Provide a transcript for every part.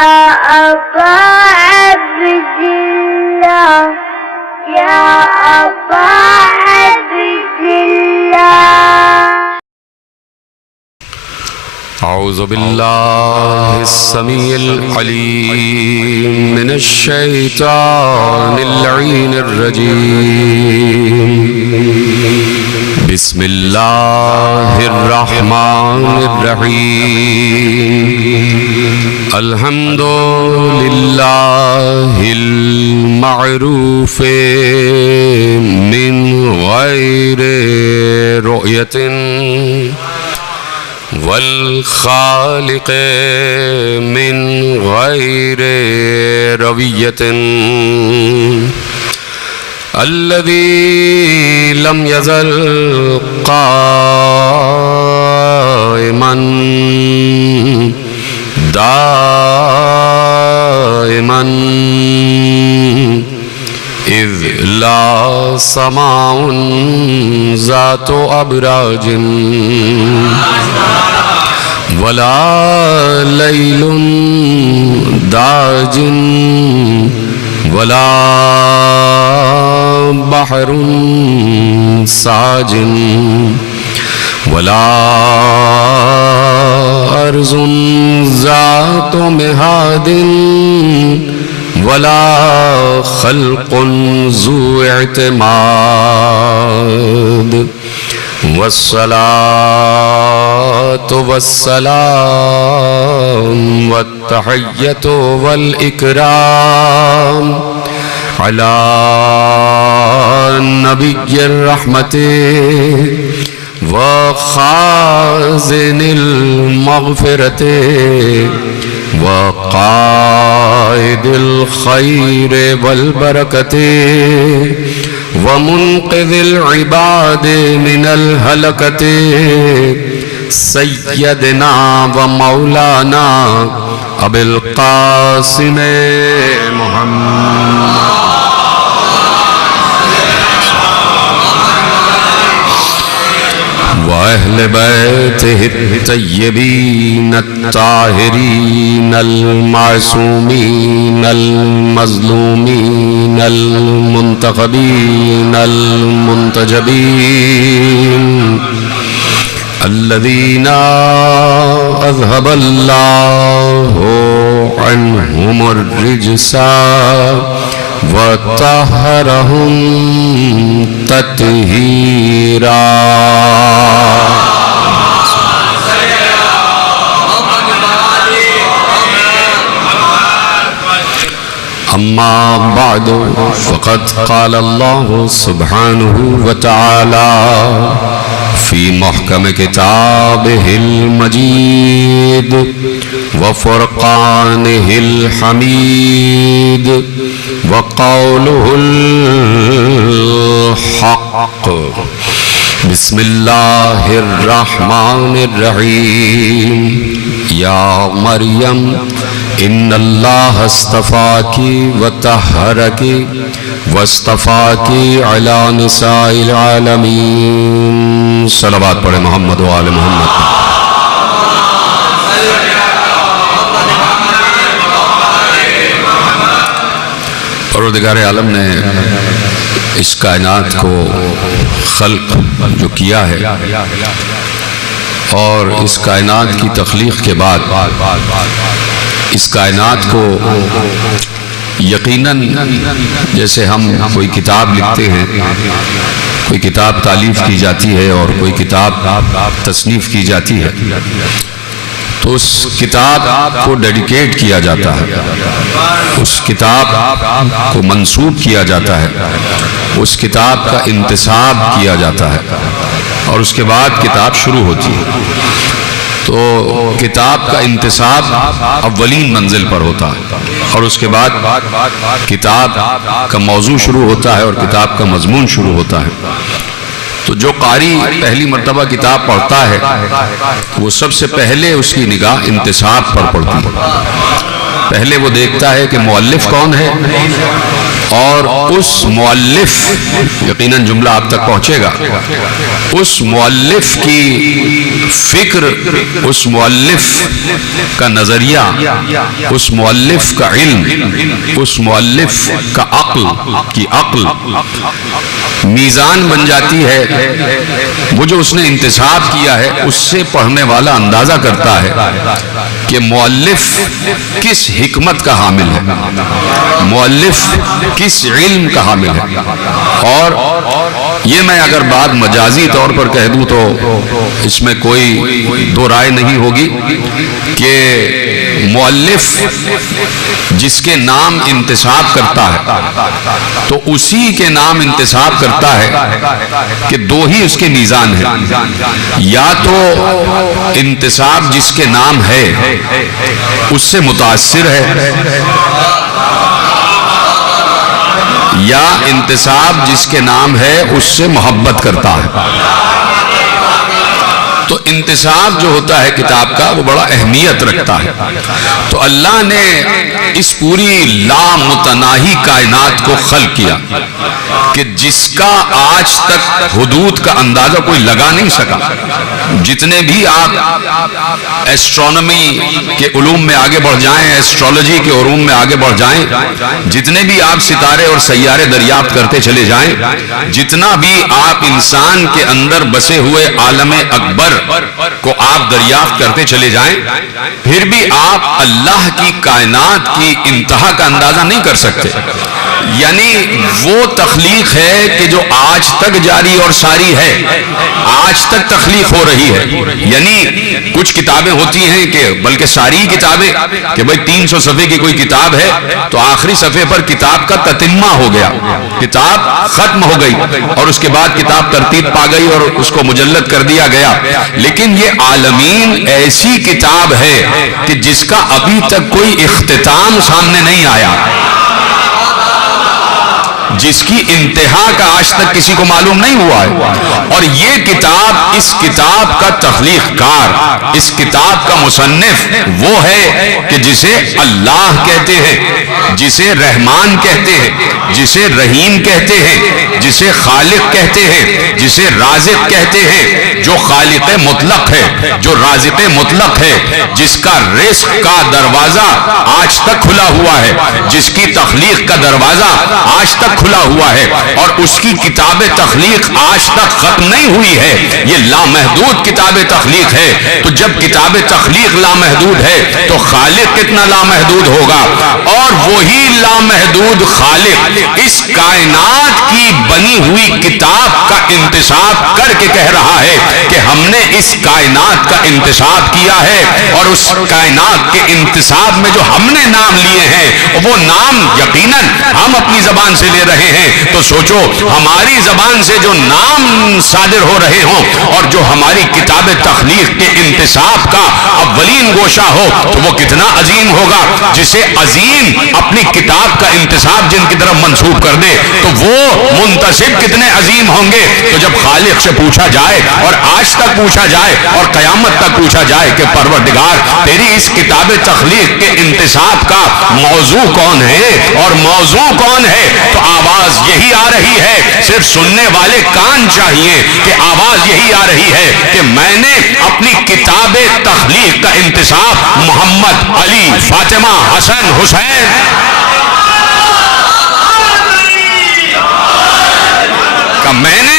أبا عبد الله يا أبا عبد الله. أعوذ بالله السميع العليم من الشيطان اللعين الرجيم. بسم الله الرحمن الرحيم. الحمد لله المعروف من غير رؤية والخالق من غير روية الذي لم يزل قائما دائما إذ لا سماء ذات أبراج ولا ليل داج ولا بحر ساج ولا أرض ذات مهاد ولا خلق ذو اعتماد والصلاة والسلام والتحية والإكرام على نبي الرحمة وخازن المغفرة وقائد الخير والبركة ومنقذ العباد من الهلكة سيدنا ومولانا أبي القاسم محمد وأهل بيته الطيبين الطاهرين المعصومين المظلومين المنتخبين المنتجبين الذين أذهب الله عنهم الرجس وطهرهم تطهيرا. أما بعد فقد قال الله سبحانه وتعالى في محكم كتابه المجيد وفرقانه الحميد وقوله الحق. بسم الله الرحمن الرحيم. يا مريم إن الله اصطفاك وطهرك واصطفاك على نساء العالمين. صلوات پڑھے محمد و آل محمد. پروردگار عالم نے اس کائنات کو خلق جو کیا ہے اور اس کائنات کی تخلیق کے بعد اس کائنات کو یقیناً جیسے ہم کوئی کتاب لکھتے ہیں، کوئی کتاب تالیف کی جاتی ہے اور کوئی کتاب تصنیف کی جاتی ہے تو اس کتاب کو ڈیڈیکیٹ کیا جاتا ہے، اس کتاب کو منسوب کیا جاتا ہے، اس کتاب کا انتساب کیا جاتا ہے اور اس کے بعد کتاب شروع ہوتی ہے. تو کتاب کا انتساب اولین منزل پر ہوتا ہے اور اس کے بعد کتاب کا موضوع شروع ہوتا ہے اور کتاب کا مضمون شروع ہوتا ہے. تو جو قاری پہلی مرتبہ کتاب پڑھتا ہے وہ سب سے پہلے اس کی نگاہ انتساب پر پڑتی ہے. پہلے وہ دیکھتا ہے کہ مؤلف کون ہے اور اس مؤلف، یقیناً جملہ آپ تک پہنچے گا، اس مؤلف کی فکر، اس مؤلف کا نظریہ، اس مؤلف کا علم، اس مؤلف کا عقل کی عقل میزان بن جاتی ہے۔ وہ جو اس نے انتساب کیا ہے اس سے پڑھنے والا اندازہ کرتا ہے کہ مؤلف کس حکمت کا حامل ہے، مؤلف کس علم کا حامل ہے۔ اور یہ میں اگر بات مجازی طور پر کہہ دوں تو اس میں کوئی دو رائے نہیں ہوگی کہ مؤلف جس کے نام انتساب کرتا ہے تو اسی کے نام انتساب کرتا ہے کہ دو ہی اس کے میزان ہیں، یا تو انتساب جس کے نام ہے اس سے متاثر ہے، یا انتساب جس کے نام ہے اس سے محبت کرتا ہے۔ تو انتساب جو ہوتا ہے کتاب کا وہ بڑا اہمیت رکھتا ہے۔ تو اللہ نے اس پوری لامتناہی کائنات کو خلق کیا کہ جس کا آج تک حدود کا اندازہ کوئی لگا نہیں سکا۔ جتنے بھی آپ ایسٹرونومی کے علوم میں آگے بڑھ جائیں، ایسٹرولوجی کے علوم میں آگے بڑھ جائیں، جتنے بھی آپ ستارے اور سیارے دریافت کرتے چلے جائیں، جتنا بھی آپ انسان کے اندر بسے ہوئے عالم اکبر کو آپ دریافت کرتے چلے جائیں، پھر بھی آپ اللہ کی کائنات کی انتہا کا اندازہ نہیں کر سکتے۔ یعنی وہ تخلیق ہے کہ جو آج تک جاری اور ساری ہے، آج تک تخلیق ہو رہی ہے۔ یعنی کچھ کتابیں ہوتی ہیں کہ بلکہ ساری کتابیں کہ بھئی 300 صفحے کی کوئی کتاب ہے تو آخری صفحے پر کتاب کا تتمہ ہو گیا، کتاب ختم ہو گئی، اور اس کے بعد کتاب ترتیب پا گئی اور اس کو مجلد کر دیا گیا۔ لیکن یہ عالمین ایسی کتاب ہے کہ جس کا ابھی تک کوئی اختتام سامنے نہیں آیا، جس کی انتہا کا آج تک کسی کو معلوم نہیں ہوا ہے۔ اور یہ کتاب، اس کتاب کا تخلیق کار، اس کتاب کا مصنف وہ ہے کہ جسے اللہ کہتے ہیں، جسے رحمان کہتے ہیں، جسے رحیم کہتے ہیں، جسے خالق کہتے ہیں، جسے رازق کہتے ہیں، جو خالق مطلق ہے، جو رازق مطلق ہے، جس کا رزق کا دروازہ آج تک کھلا ہوا ہے، جس کی تخلیق کا دروازہ آج تک کھلا ہوا ہے، اور اس کی کتاب تخلیق آج تک ختم نہیں ہوئی ہے۔ یہ لامحدود کتاب تخلیق ہے۔ تو جب کتاب تخلیق لامحدود ہے تو خالق کتنا لامحدود ہوگا، اور وہی لامحدود خالق اس کائنات کی بنی ہوئی کتاب کا انتساب کر کے کہہ رہا ہے کہ ہم نے اس کائنات کا انتساب کیا ہے، اور اس کائنات کے انتساب میں جو ہم نے نام لیے ہیں وہ نام یقیناً ہم اپنی زبان سے لے رہے ہیں۔ تو سوچو ہماری زبان سے جو نام صادر ہو رہے ہوں اور جو ہماری کتاب تخلیق کے انتساب کا اولین گوشہ ہو تو وہ کتنا عظیم ہوگا۔ جسے عظیم اپنی کتاب کا انتساب جن کی طرف منسوب کر دے تو وہ منتسب کتنے عظیم ہوں گے۔ تو جب خالق سے پوچھا جائے اور آج تک پوچھا جائے اور قیامت تک پوچھا جائے کہ پروردگار تیری اس کتاب تخلیق کے انتساب کا موضوع کون ہے اور موضوع کون ہے، تو آواز یہی آ رہی ہے، صرف سننے والے کان چاہیے کہ آواز یہی آ رہی ہے کہ میں نے اپنی کتاب تخلیق کا انتساب محمد، علی، فاطمہ، حسن، حسین کا میں نے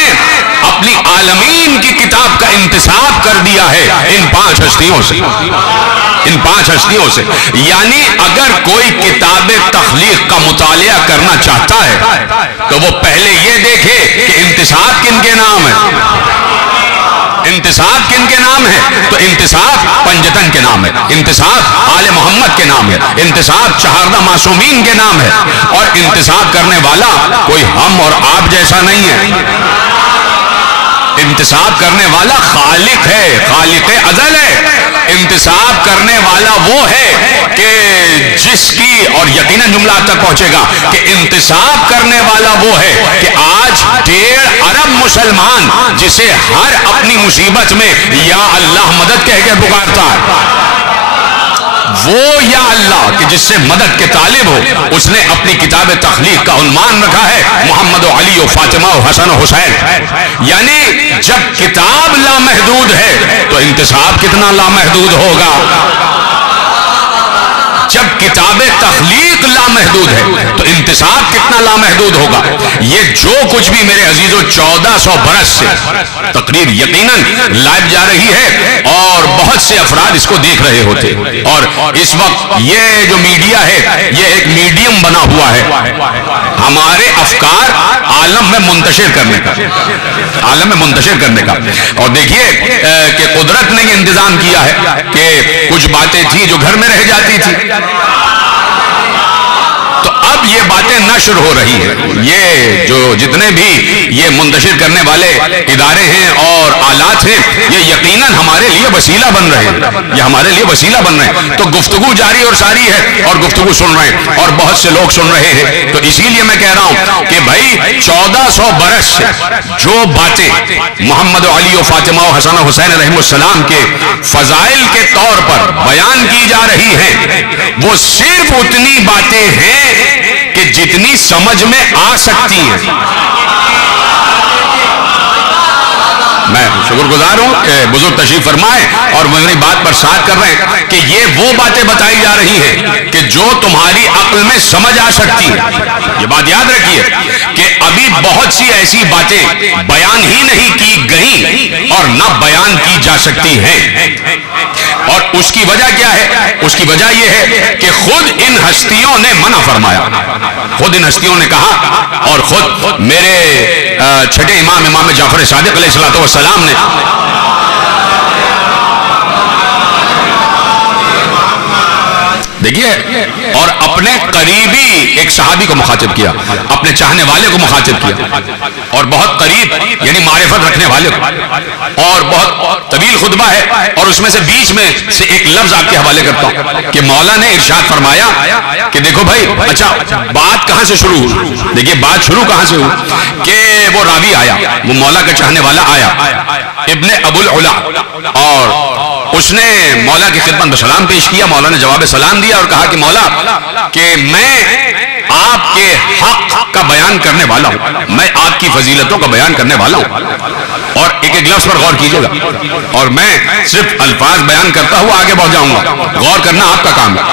اپنی عالمین کی کتاب کا انتساب کر دیا ہے ان 5 ہستیوں سے، ان 5 ہستیوں سے۔ یعنی اگر کوئی کتاب تخلیق کا مطالعہ کرنا چاہتا ہے تو وہ پہلے یہ دیکھے کہ انتساب کن کے نام ہے، انتساب کن کے نام ہے۔ تو انتساب پنجتن کے نام ہے، انتساب آل محمد کے نام ہے، انتساب 4 معصومین کے نام ہے، اور انتساب کرنے والا کوئی ہم اور آپ جیسا نہیں ہے۔ انتساب کرنے والا خالق ہے، خالق ازل ہے۔ انتساب کرنے والا وہ ہے کہ جس کی، اور یقیناً جملہ تک پہنچے گا کہ انتساب کرنے والا وہ ہے کہ آج 1.5 ارب مسلمان جسے ہر اپنی مصیبت میں یا اللہ مدد کہہ کے پکارتا ہے، وہ یا اللہ کہ جس سے مدد کے طالب ہو، اس نے اپنی کتاب تخلیق کا عنوان رکھا ہے محمد و علی و فاطمہ و حسن و حسین. یعنی جب کتاب لامحدود ہے تو انتصاب کتنا لامحدود ہوگا. جب کتاب تخلیق لامحدود ہے تو انتصاب کتنا لامحدود ہوگا. یہ جو کچھ بھی میرے عزیزوں 1400 برس سے تقریر یقیناً لائیو جا رہی ہے اور بہت سے افراد اس کو دیکھ رہے ہوتے، اور اس وقت یہ جو میڈیا ہے یہ ایک میڈیم بنا ہوا ہے ہمارے افکار عالم میں منتشر کرنے کا، عالم میں منتشر کرنے کا. اور دیکھیے کہ قدرت نے یہ انتظام کیا ہے کہ کچھ باتیں تھیں جو گھر میں رہ جاتی تھی، تو اب یہ باتیں نشر ہو رہی ہیں. یہ جو جتنے بھی یہ منتشر کرنے والے ادارے ہیں اور آلات ہیں یہ یقیناً ہمارے لیے وسیلہ بن رہے ہیں، یہ ہمارے لیے وسیلہ بن رہے ہیں. تو گفتگو جاری اور ساری ہے اور گفتگو سن رہے ہیں اور بہت سے لوگ سن رہے ہیں. تو اسی لیے میں کہہ رہا ہوں کہ بھائی 1400 برس سے جو باتیں محمد و علی و فاطمہ و حسن و حسین علیہ السلام کے فضائل کے طور پر بیان کی جا رہی ہیں وہ صرف اتنی باتیں ہیں کہ جتنی سمجھ میں آ سکتی ہیں. میں شکر گزار ہوں کہ بزرگ تشریف فرمائے اور میری بات پر ساتھ کر رہے ہیں کہ یہ وہ باتیں بتائی جا رہی ہیں کہ جو تمہاری عقل میں سمجھ آ سکتی ہیں. یہ بات یاد رکھیے کہ ابھی بہت سی ایسی باتیں بیان ہی نہیں کی گئیں اور نہ بیان کی جا سکتی ہیں. اور اس کی وجہ کیا ہے؟ اس کی وجہ یہ ہے کہ خود ان ہستیوں نے منع فرمایا، خود ان ہستیوں نے کہا، اور خود میرے چھٹے امام جعفر صادق علیہ السلام نے دیکھیے اور اپنے قریبی ایک صحابی کو مخاطب کیا، اپنے چاہنے والے کو مخاطب کیا اور بہت قریب یعنی معرفت رکھنے والے کو، اور بہت طویل خطبہ ہے اور اس میں سے بیچ میں سے ایک لفظ آپ کے حوالے کرتا ہوں کہ مولا نے ارشاد فرمایا کہ دیکھو بھائی اچھا بات کہاں سے شروع ہوئی. دیکھیے بات شروع کہاں سے ہوئی کہ وہ راوی آیا، وہ مولا کا چاہنے والا آیا ابن ابو العلا، اور اس نے مولا کی خدمت میں سلام پیش کیا. مولا نے جواب سلام دیا اور کہا کہ مولا کہ میں آپ کے حق کا بیان کرنے والا ہوں، میں آپ کی فضیلتوں کا بیان کرنے والا ہوں. اور ایک ایک لفظ پر غور کیجئے گا اور میں صرف الفاظ بیان کرتا ہوا آگے بڑھ جاؤں گا، غور کرنا آپ کا کام ہے.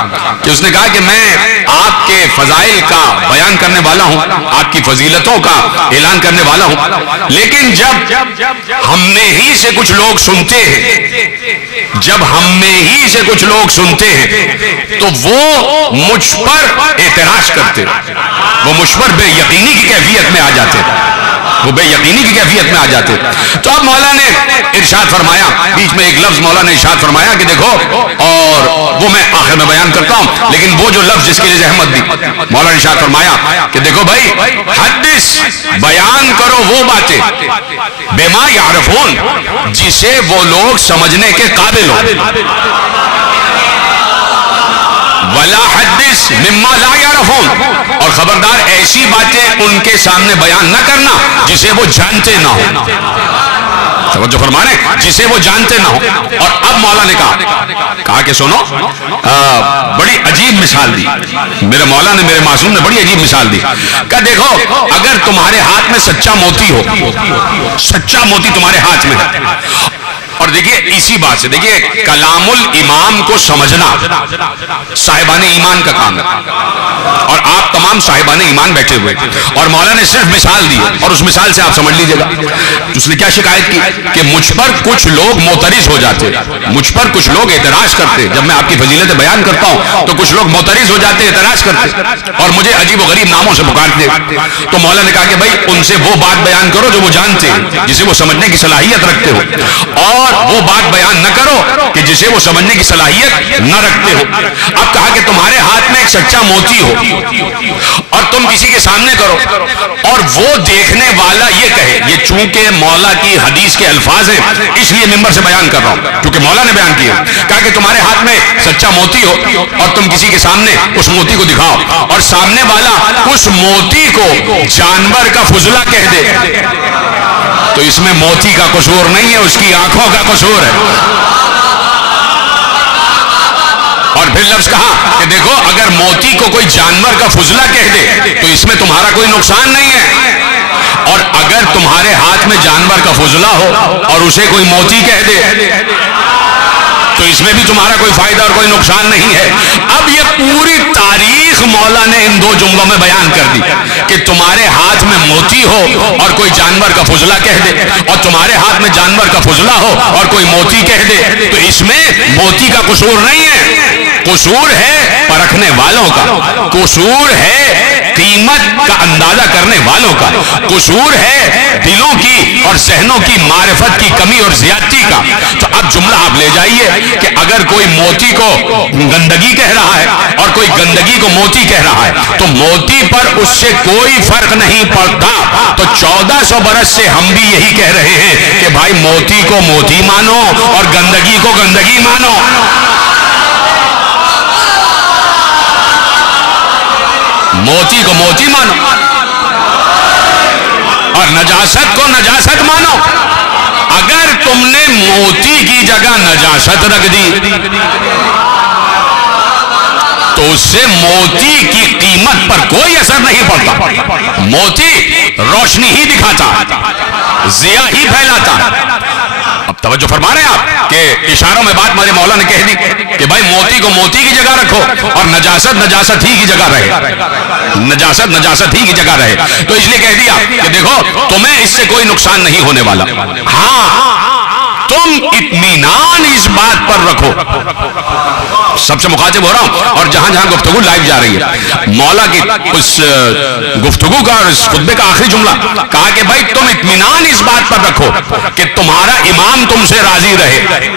کہ اس نے کہا کہ میں آپ کے فضائل کا بیان کرنے والا ہوں، آپ کی فضیلتوں کا اعلان کرنے والا ہوں، لیکن جب ہم میں ہی سے کچھ لوگ سنتے ہیں، جب ہم میں ہی سے کچھ لوگ سنتے ہیں تو وہ مجھ پر اعتراض کرتے، وہ مجھ پر بے یقینی کی کیفیت میں آ جاتے، وہ بے یقینی کی کیفیت میں آ جاتے. تو اب مولا نے ارشاد فرمایا، بیچ میں ایک لفظ مولا نے ارشاد فرمایا کہ دیکھو، اور وہ میں آخر میں بیان کرتا ہوں، لیکن وہ جو لفظ جس کے لیے زحمت دی، مولا نے ارشاد فرمایا کہ دیکھو بھائی حدث بیان کرو وہ باتیں بما یعرفون جسے وہ لوگ سمجھنے کے قابل ہو، ولا حدث مما لا يعرفون، اور خبردار ایسی باتیں ان کے سامنے بیان نہ کرنا جسے وہ جانتے نہ ہو. توجہ فرمانے، جسے وہ جانتے نہ ہو. اور اب مولا نے کہا کہ سنو، بڑی عجیب مثال دی میرے مولا نے، میرے معصوم نے بڑی عجیب مثال دی. کہ دیکھو اگر تمہارے ہاتھ میں سچا موتی ہو، سچا موتی تمہارے ہاتھ میں ہے، اور دیکھیے اسی بات سے دیکھیے کلام الامام کو سمجھنا صاحبان ایمان کا کام ہے، اور آپ تمام صاحبان ایمان بیٹھے ہوئے، اور مولا نے صرف مثال دی اور اس مثال سے آپ سمجھ لیجئے گا. اس نے کیا شکایت کی کہ مجھ پر کچھ لوگ معترض ہو جاتے، مجھ پر کچھ لوگ اعتراض کرتے، جب میں آپ کی فضیلتیں بیان کرتا ہوں تو کچھ لوگ معترض ہو جاتے، اعتراض کرتے اور مجھے عجیب و غریب ناموں سے پکارتے. تو مولا نے کہا کہ بھائی ان سے وہ بات بیان کرو جو وہ جانتے ہیں، جسے وہ سمجھنے کی صلاحیت رکھتے ہو، اور وہ بات بیان نہ کرو کہ جسے وہ سمجھنے کی صلاحیت نہ رکھتے ہو. اب کہا کہ تمہارے ہاتھ میں ایک سچا موتی ہو اور تم کسی کے سامنے کرو اور وہ دیکھنے والا یہ کہے، یہ چونکہ مولا کی حدیث کے الفاظ ہیں اس لیے ممبر سے بیان کر رہا ہوں کیونکہ مولا نے بیان کیا. کہا کہ تمہارے ہاتھ میں سچا موتی ہو اور تم کسی کے سامنے اس موتی کو دکھاؤ اور سامنے والا اس موتی کو جانور کا فضلہ کہہ دے، تو اس میں موتی کا قصور نہیں ہے، اس کی آنکھوں کا قصور ہے. اور پھر لفظ کہا کہ دیکھو اگر موتی کو کوئی جانور کا فضلہ کہہ دے تو اس میں تمہارا کوئی نقصان نہیں ہے، اور اگر تمہارے ہاتھ میں جانور کا فضلہ ہو اور اسے کوئی موتی کہہ دے تو اس میں بھی تمہارا کوئی فائدہ اور کوئی نقصان نہیں ہے۔ اب یہ پوری تاریخ مولا نے ان دو جملوں میں بیان کر دی کہ تمہارے ہاتھ میں موتی ہو اور کوئی جانور کا فضلہ کہہ دے، اور تمہارے ہاتھ میں جانور کا فضلہ ہو اور کوئی موتی کہہ دے، تو اس میں موتی کا قصور نہیں ہے، قصور ہے پرکھنے والوں کا، قصور ہے قیمت کا اندازہ کرنے والوں کا، قصور ہے دلوں کی اور ذہنوں کی معرفت کی کمی اور زیادتی کا۔ تو اب جملہ آپ لے جائیے کہ اگر کوئی موتی کو گندگی کہہ رہا ہے اور کوئی گندگی کو موتی کہہ رہا ہے تو موتی پر اس سے کوئی فرق نہیں پڑتا، تو 1400 برس سے ہم بھی یہی کہہ رہے ہیں کہ بھائی موتی کو موتی مانو اور گندگی کو گندگی مانو۔ موتی کو موتی مانو اور نجاست کو نجاست مانو۔ اگر تم نے موتی کی جگہ نجاست رکھ دی تو اس سے موتی کی قیمت پر کوئی اثر نہیں پڑتا، موتی روشنی ہی دکھاتا، ضیاء ہی پھیلاتا۔ اب توجہ فرما رہے ہیں آپ کہ اشاروں میں بات مجھے مولا نے کہہ دی کہ بھائی موتی کو موتی کی جگہ رکھو اور نجاست نجاست ہی کی جگہ رہے، نجاست نجاست ہی کی جگہ رہے، تو اس لیے کہہ دیا کہ دیکھو تمہیں اس سے کوئی نقصان نہیں ہونے والا، ہاں تم اطمینان اس بات پر رکھو۔ سب سے مخاطب ہو رہا ہوں اور جہاں جہاں گفتگو لائیو جا رہی ہے، مولا کی اس گفتگو کا اور اس خطبے کا آخری جملہ کہا کہ بھائی تم اطمینان اس بات پر رکھو کہ تمہارا امام تم سے راضی رہے،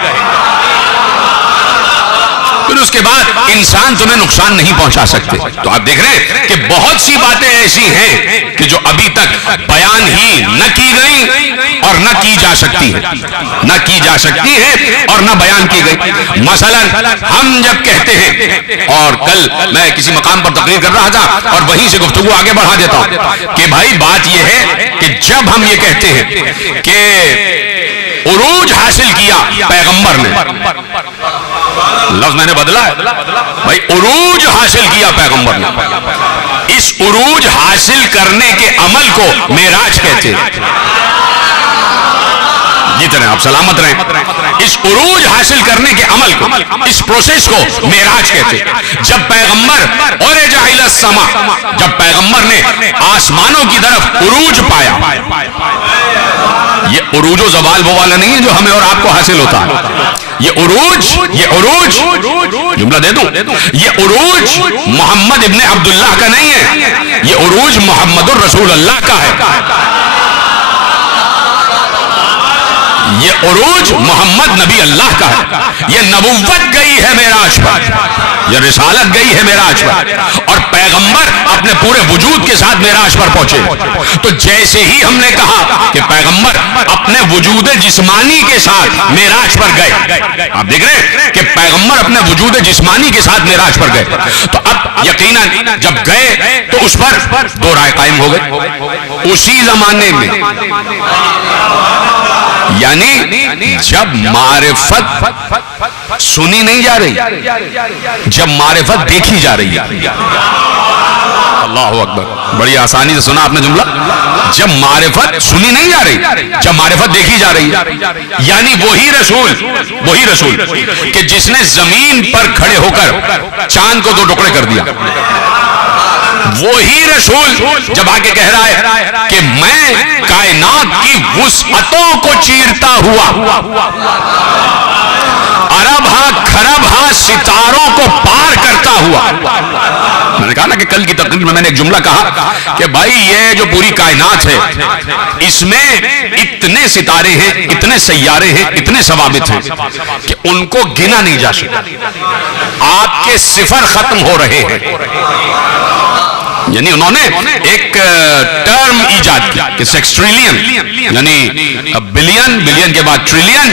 پھر اس کے بعد انسان تمہیں نقصان نہیں پہنچا سکتے۔ تو آپ دیکھ رہے ہیں کہ بہت سی باتیں ایسی ہیں کہ جو ابھی تک بیان ہی نہ کی گئی اور نہ کی جا سکتی ہے، نہ کی جا سکتی ہے اور نہ بیان کی گئی۔ مثلا ہم جب کہتے ہیں، اور کل میں کسی مقام پر تقریر کر رہا تھا اور وہیں سے گفتگو آگے بڑھا دیتا ہوں کہ بھائی بات یہ ہے کہ جب ہم یہ کہتے ہیں کہ عروج حاصل کیا پیغمبر نے، لفظ میں نے بدلا ہے بھائی، عروج حاصل کیا پیغمبر نے، اس عروج حاصل کرنے کے عمل کو معراج کہتے ہیں۔ جتنے آپ سلامت رہیں، اس عروج حاصل کرنے کے عمل کو، اس پروسیس کو معراج کہتے ہیں۔ جب پیغمبر عرج الی السماء، جب پیغمبر نے آسمانوں کی طرف عروج پایا، یہ عروج و زوال وہ والا نہیں ہے جو ہمیں اور آپ کو حاصل ہوتا ہے، یہ عروج جملہ دے دوں، یہ عروج محمد ابن عبداللہ کا نہیں ہے، یہ عروج محمد الرسول اللہ کا ہے، یہ عروج محمد نبی اللہ کا ہے، یہ نبوت گئی ہے معراج پر، یہ رسالت گئی ہے معراج پر، اور پیغمبر اپنے پورے وجود کے ساتھ معراج پر پہنچے۔ تو جیسے ہی ہم نے کہا کہ پیغمبر اپنے وجود جسمانی کے ساتھ معراج پر گئے، آپ دیکھ رہے ہیں کہ پیغمبر اپنے وجود جسمانی کے ساتھ معراج پر گئے، تو اب یقیناً جب گئے تو اس پر دو رائے قائم ہو گئے اسی زمانے میں، یعنی جب معرفت سنی نہیں جا رہی، جب معرفت دیکھی جا رہی ہے۔ اللہ اکبر، بڑی آسانی سے سنا آپ نے جملہ، جب معرفت سنی نہیں جا رہی، جب معرفت دیکھی جا رہی ہے، یعنی وہی رسول کہ جس نے زمین پر کھڑے ہو کر چاند کو دو ٹکڑے کر دیا، وہی رسول جب آگے کہہ رہا ہے کہ میں کائنات کی وسعتوں کو چیرتا ہوا، ارب ہاں کھرب ہاں ستاروں کو پار کرتا ہوا۔ میں نے کہا نا کہ کل کی تقریر میں نے ایک جملہ کہا کہ بھائی یہ جو پوری کائنات ہے اس میں اتنے ستارے ہیں، اتنے سیارے ہیں، اتنے ثوابت ہیں کہ ان کو گنا نہیں جا سکتا، آپ کے صفر ختم ہو رہے ہیں۔ یعنی انہوں نے ایک ٹرم ایجاد کی کہ سیکسٹریلین، یعنی بلین، بلین کے بعد ٹریلین،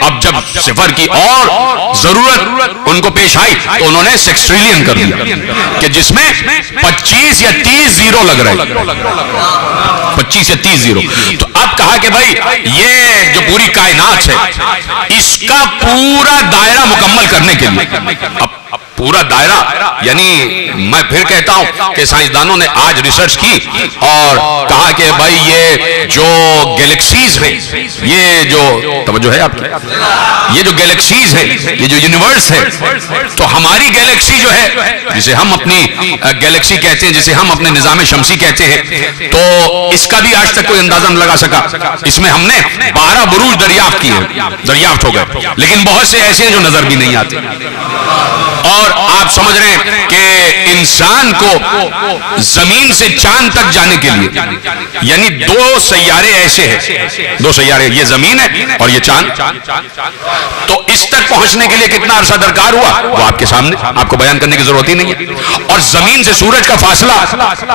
اب جب صفر کی اور ضرورت ان کو پیش آئی تو انہوں نے سیکسٹریلین کر دیا کہ جس میں 25 یا 30 زیرو لگ رہے، 25 یا 30 زیرو. تو اب کہا کہ بھائی یہ جو پوری کائنات ہے اس کا پورا دائرہ مکمل کرنے کے لیے، اب پورا دائرہ یعنی میں پھر کہتا ہوں کہ سائنسدانوں نے آج ریسرچ کی اور کہا کہ بھائی یہ جو گیلیکسیز ہیں، یہ جو توجہ ہے آپ کی، یہ جو گیلیکسیز ہیں، یہ جو یونیورس ہے، تو ہماری گیلیکسی جو ہے جسے ہم اپنی گیلیکسی کہتے ہیں، جسے ہم اپنے نظام شمسی کہتے ہیں، تو اس کا بھی آج تک کوئی اندازہ نہ لگا سکا. اس میں ہم نے 12 بروج دریافت ہو گئے، لیکن بہت سے ایسے ہیں جو نظر بھی نہیں آتے. اور آپ سمجھ رہے ہیں کہ انسان کو زمین سے چاند تک جانے کے لیے یعنی 2 سیارے ایسے ہیں، 2 سیارے، یہ زمین ہے اور یہ چاند، تو اس تک پہنچنے کے لیے کتنا عرصہ درکار ہوا وہ آپ کے سامنے، آپ کو بیان کرنے کی ضرورت ہی نہیں ہے. اور زمین سے سورج کا فاصلہ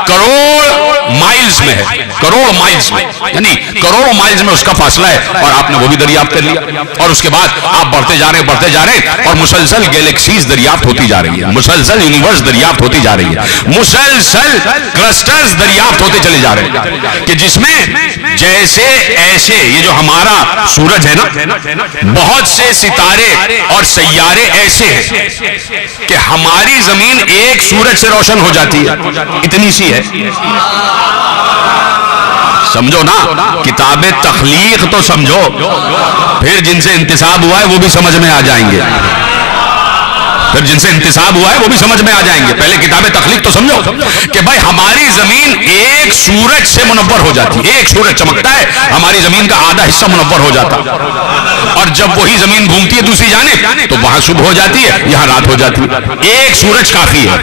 کروڑ مائلز میں ہے، کروڑ مائلز میں، یعنی کروڑوں مائلز میں اس کا فاصلہ ہے، اور آپ نے وہ بھی دریافت کر لیا. اور اس کے بعد آپ بڑھتے جا رہے ہیں اور مسلسل گیلیکسیز دریافت ہوتی جا رہی ہے، مسلسل یونیورس دریافت ہوتی جا رہی ہے، مسلسل کلسٹرز دریافت ہوتے چلے جا رہے ہیں کہ جس میں جیسے ایسے یہ جو ہمارا سورج ہے نا، بہت سے ستارے اور سیارے ایسے ہیں کہ ہماری زمین ایک سورج سے روشن ہو جاتی ہے، اتنی سی ہے. سمجھو نا، کتاب تخلیق تو سمجھو، پھر جن سے انتساب ہوا ہے وہ بھی سمجھ میں آ جائیں گے، پھر جن سے انتساب ہوا ہے وہ بھی سمجھ میں آ جائیں گے. پہلے کتاب تخلیق تو سمجھو کہ بھائی ہماری زمین ایک سورج سے منور ہو جاتی ہے، ایک سورج چمکتا ہے، ہماری زمین کا آدھا حصہ منور ہو جاتا، اور جب وہی زمین گھومتی ہے دوسری جانب تو وہاں صبح ہو جاتی ہے، یہاں رات ہو جاتی ہے. ایک سورج کافی ہے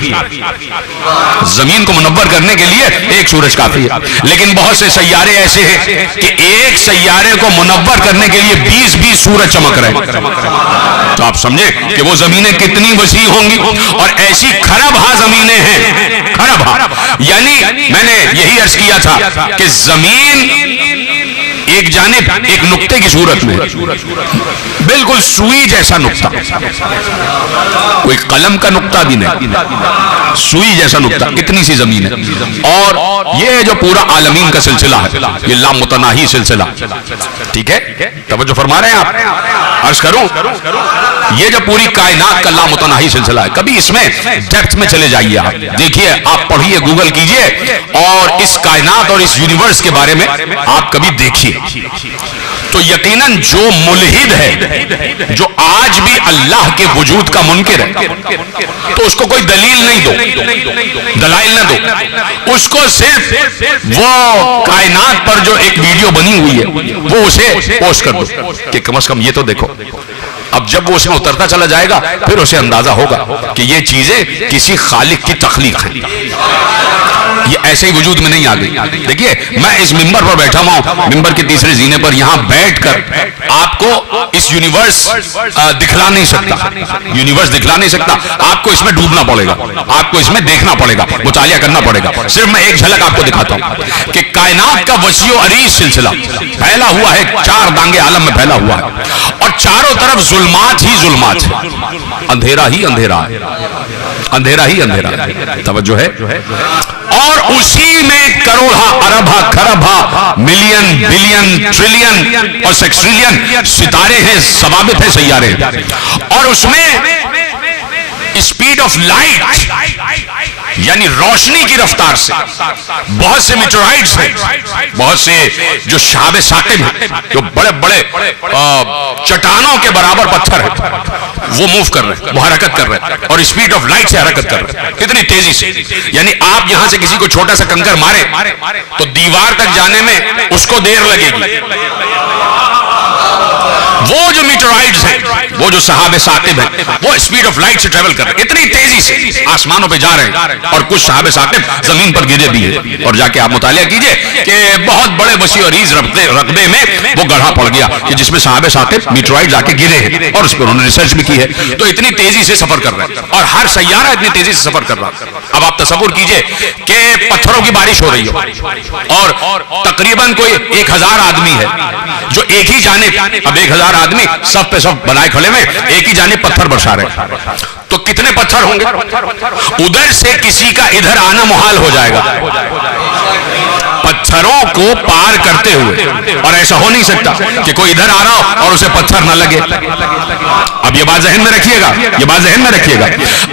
زمین کو منور کرنے کے لیے، ایک سورج کافی ہے. لیکن بہت سے سیارے ایسے ہیں کہ ایک سیارے کو منور کرنے کے لیے 20 سورج چمک رہے ہیں. تو آپ سمجھے کہ وہ زمینیں کتنی وسیع ہوں گی، اور ایسی کھرب ہا زمینیں ہیں، کھرب ہا، یعنی میں نے یہی عرض کیا تھا کہ زمین ایک جانب ایک نقطے کی صورت میں، بالکل سوئی جیسا نقطہ، کوئی قلم کا نقطہ بھی نہیں، سوئی جیسا نقطہ، اتنی سی زمین ہے. اور یہ جو پورا عالمین کا سلسلہ ہے یہ لامتناہی سلسلہ، ٹھیک ہے، توجہ فرما رہے ہیں آپ؟ عرض کروں، یہ جو پوری کائنات کا لامتناہی سلسلہ ہے، کبھی اس میں ڈیپتھ میں چلے جائیے، آپ دیکھیے، آپ پڑھیے، گوگل کیجئے اور اس کائنات اور اس یونیورس کے بارے میں آپ کبھی دیکھیے، تو یقیناً جو ملحد ہے، جو آج بھی اللہ کے وجود کا منکر ہے، تو اس کو کوئی دلیل نہیں دو، دلائل نہ دو، اس کو صرف وہ کائنات پر جو ایک ویڈیو بنی ہوئی ہے وہ اسے پوسٹ کر دو کہ کم از کم یہ تو دیکھو. اب جب وہ اس میں اترتا چلا جائے گا پھر اسے اندازہ ہوگا کہ یہ چیزیں کسی خالق کی تخلیق ہیں، یہ ایسے ہی وجود میں نہیں آ گئی. دیکھیے، میں اس ممبر پر بیٹھا ہوا ہوں، ممبر کے تیسرے زینے پر، یہاں بیٹھ کر آپ کو اس یونیورس دکھلا نہیں سکتا، یونیورس دکھلا نہیں سکتا، آپ کو اس میں ڈوبنا پڑے گا، آپ کو اس میں دیکھنا پڑے گا، مطالعہ کرنا پڑے گا. صرف میں ایک جھلک آپ کو دکھاتا ہوں کہ کائنات کا وسیع و عریض سلسلہ پھیلا ہوا ہے، 4 دانگے عالم میں پھیلا ہوا ہے، اور چاروں طرف ظلمات ہی ظلمات ہے، اندھیرا ہی اندھیرا ہے، اندھیرا ہی اندھیرا ہے. توجہ ہے؟ اور اسی میں کروڑا اربا کھربا ملین بلین ٹریلین اور سیکسٹریلین ستارے ہیں، ثوابت ہیں، سیارے ہیں، اور اس میں اسپیڈ آف لائٹ یعنی روشنی کی رفتار سے بہت سے میٹرائٹس ہیں، بہت سے جو شہاب ثاقب ہیں، جو بڑے بڑے چٹانوں کے برابر پتھر ہیں، وہ موو کر رہے ہیں، وہ حرکت کر رہے ہیں، اور اسپیڈ آف لائٹ سے حرکت کر رہے ہیں، کتنی تیزی سے. یعنی آپ یہاں سے کسی کو چھوٹا سا کنکر مارے تو دیوار تک جانے میں اس کو دیر لگے گی. وہ جو میٹرائٹس ہیں، وہ جو سحاب ثاقب ہیں، وہ اسپیڈ آف لائٹ سے ٹریول کر رہے ہیں، اتنی تیزی سے آسمانوں پہ جا رہے ہیں، اور کچھ سحاب ثاقب زمین پر گرے بھی ہیں. اور جا کے آپ مطالعہ کیجئے کہ بہت بڑے وسیع و عریض رقبے میں وہ گڑھا پڑ گیا کہ جس میں سحاب ثاقب میٹرائٹ جا کے گرے ہیں، اور اس پر انہوں نے ریسرچ بھی کی ہے. تو اتنی تیزی سے سفر کر رہے ہیں، اور ہر سیارہ اتنی تیزی سے سفر کر رہا ہے. اب آپ تصور کیجئے کہ پتھروں کی بارش ہو رہی ہو، اور تقریباً کوئی 1000 آدمی ہے جو ایک ہی جانب، اب 1000 آدمی صف پہ صف بنائے کھڑے ہوئے ایک ہی جانب پتھر برسا رہے ہیں، تو کتنے پتھر ہوں گے؟ ادھر سے کسی کا ادھر آنا محال ہو جائے گا. پتھروں کو پار کرتے ہوئے. اور ایسا ہو نہیں سکتا کہ کوئی ادھر آ رہا ہو اور اسے پتھر نہ لگے. اب یہ بات ذہن میں رکھیے گا, یہ بات ذہن میں رکھیے گا.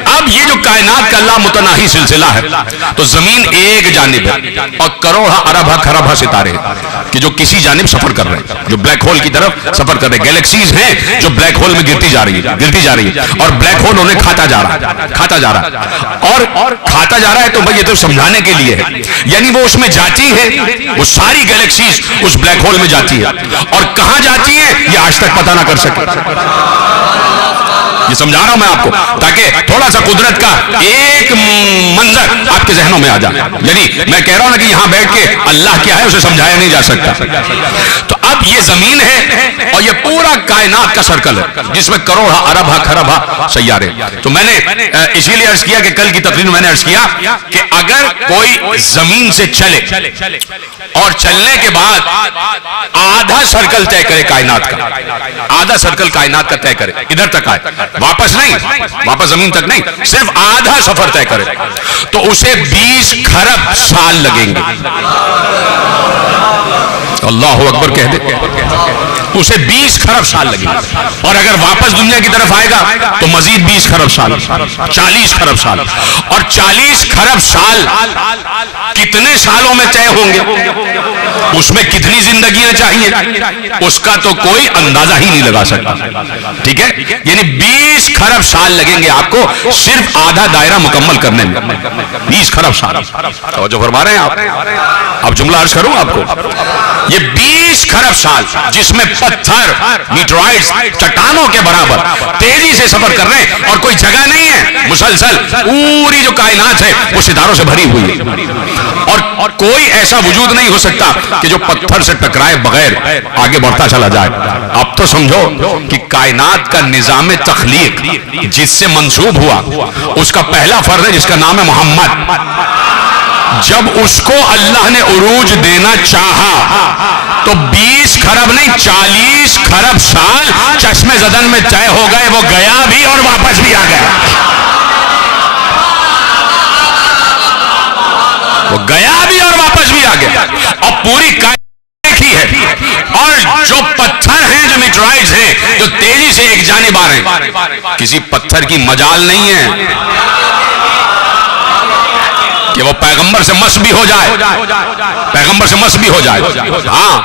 اب یہ جو کائنات کا لامتناہی سلسلہ ہے, تو زمین ایک جانب ہے اور کروڑ ارب خرب ستارے کہ جو کسی جانب سفر کر رہے ہیں, جو بلیک ہول کی طرف سفر کر رہے ہیں. گیلیکسیز ہیں جو بلیک ہول میں گرتی جا رہی ہے اور بلیک ہول انہیں کھاتا جا رہا ہے اور کھاتا جا رہا ہے. تو بھائی یہ تو سمجھانے کے لیے ہے, یعنی وہ اس میں جاتی ہے, وہ ساری گیلیکسیز اس بلیک ہول میں جاتی ہے, اور کہاں جاتی ہے یہ آج تک پتہ نہ کر سکے. یہ سمجھا رہا ہوں میں آپ کو تاکہ تھوڑا سا قدرت کا ایک منظر آپ کے ذہنوں میں آ جائے. یعنی میں کہہ رہا ہوں نا کہ یہاں بیٹھ کے اللہ کیا ہے اسے سمجھایا نہیں جا سکتا. تو اب یہ زمین ہے اور یہ پورا کائنات کا سرکل ہے جس میں کروڑ ارب خرب سیارے. تو میں نے اسی لیے عرض کیا کہ کل کی تقریر میں میں نے عرض کیا کہ اگر کوئی زمین سے چلے اور چلنے کے بعد آدھا سرکل طے کرے کائنات کا, آدھا سرکل کائنات کا طے کرے, ادھر تک آئے, واپس نہیں, واپس زمین تک نہیں, صرف آدھا سفر طے کرے, تو اسے 20 کھرب سال لگیں گے. اللہ اکبر کہہ دے, اسے 20 کھرب سال لگیں گے. اور اگر واپس دنیا کی طرف آئے گا تو مزید 20 کھرب سال, 40 کھرب سال. اور 40 کھرب سال کتنے سالوں میں طے ہوں گے, اس میں کتنی زندگیاں چاہیے, اس کا تو کوئی اندازہ ہی نہیں لگا سکتا. ٹھیک ہے, یعنی 20 کھرب سال لگیں گے آپ کو صرف آدھا دائرہ مکمل کرنے میں. 20 کھرب سال. توجہ فرما رہے ہیں آپ؟ اب جملہ عرض کروں آپ کو. یہ 20 کھرب سال جس میں پتھر, میٹرائٹس, چٹانوں کے برابر تیزی سے سفر کر رہے ہیں اور کوئی جگہ نہیں ہے, مسلسل پوری جو کائنات ہے وہ ستاروں سے بھری ہوئی ہے, اور کوئی ایسا وجود نہیں ہو سکتا کہ جو پتھر سے ٹکرائے بغیر آگے بڑھتا چلا جائے. اب تو سمجھو کہ کائنات کا نظام تخلیق جس سے منسوب ہوا اس کا پہلا فرد ہے جس کا نام ہے محمد. جب اس کو اللہ نے عروج دینا چاہا تو 20 کھرب نہیں 40 کھرب سال چشم زدن میں طے ہو گئے. وہ گیا بھی اور واپس بھی آ گیا, وہ گیا بھی اور واپس بھی آ گیا. اور پوری کائنات ہی ہے, اور جو پتھر ہیں, جو میٹرائٹس ہیں, جو تیزی سے ایک جانب آ رہے ہیں, کسی پتھر کی مجال نہیں ہے کہ وہ پیغمبر سے مس بھی ہو جائے, پیغمبر سے مس بھی ہو جائے. ہاں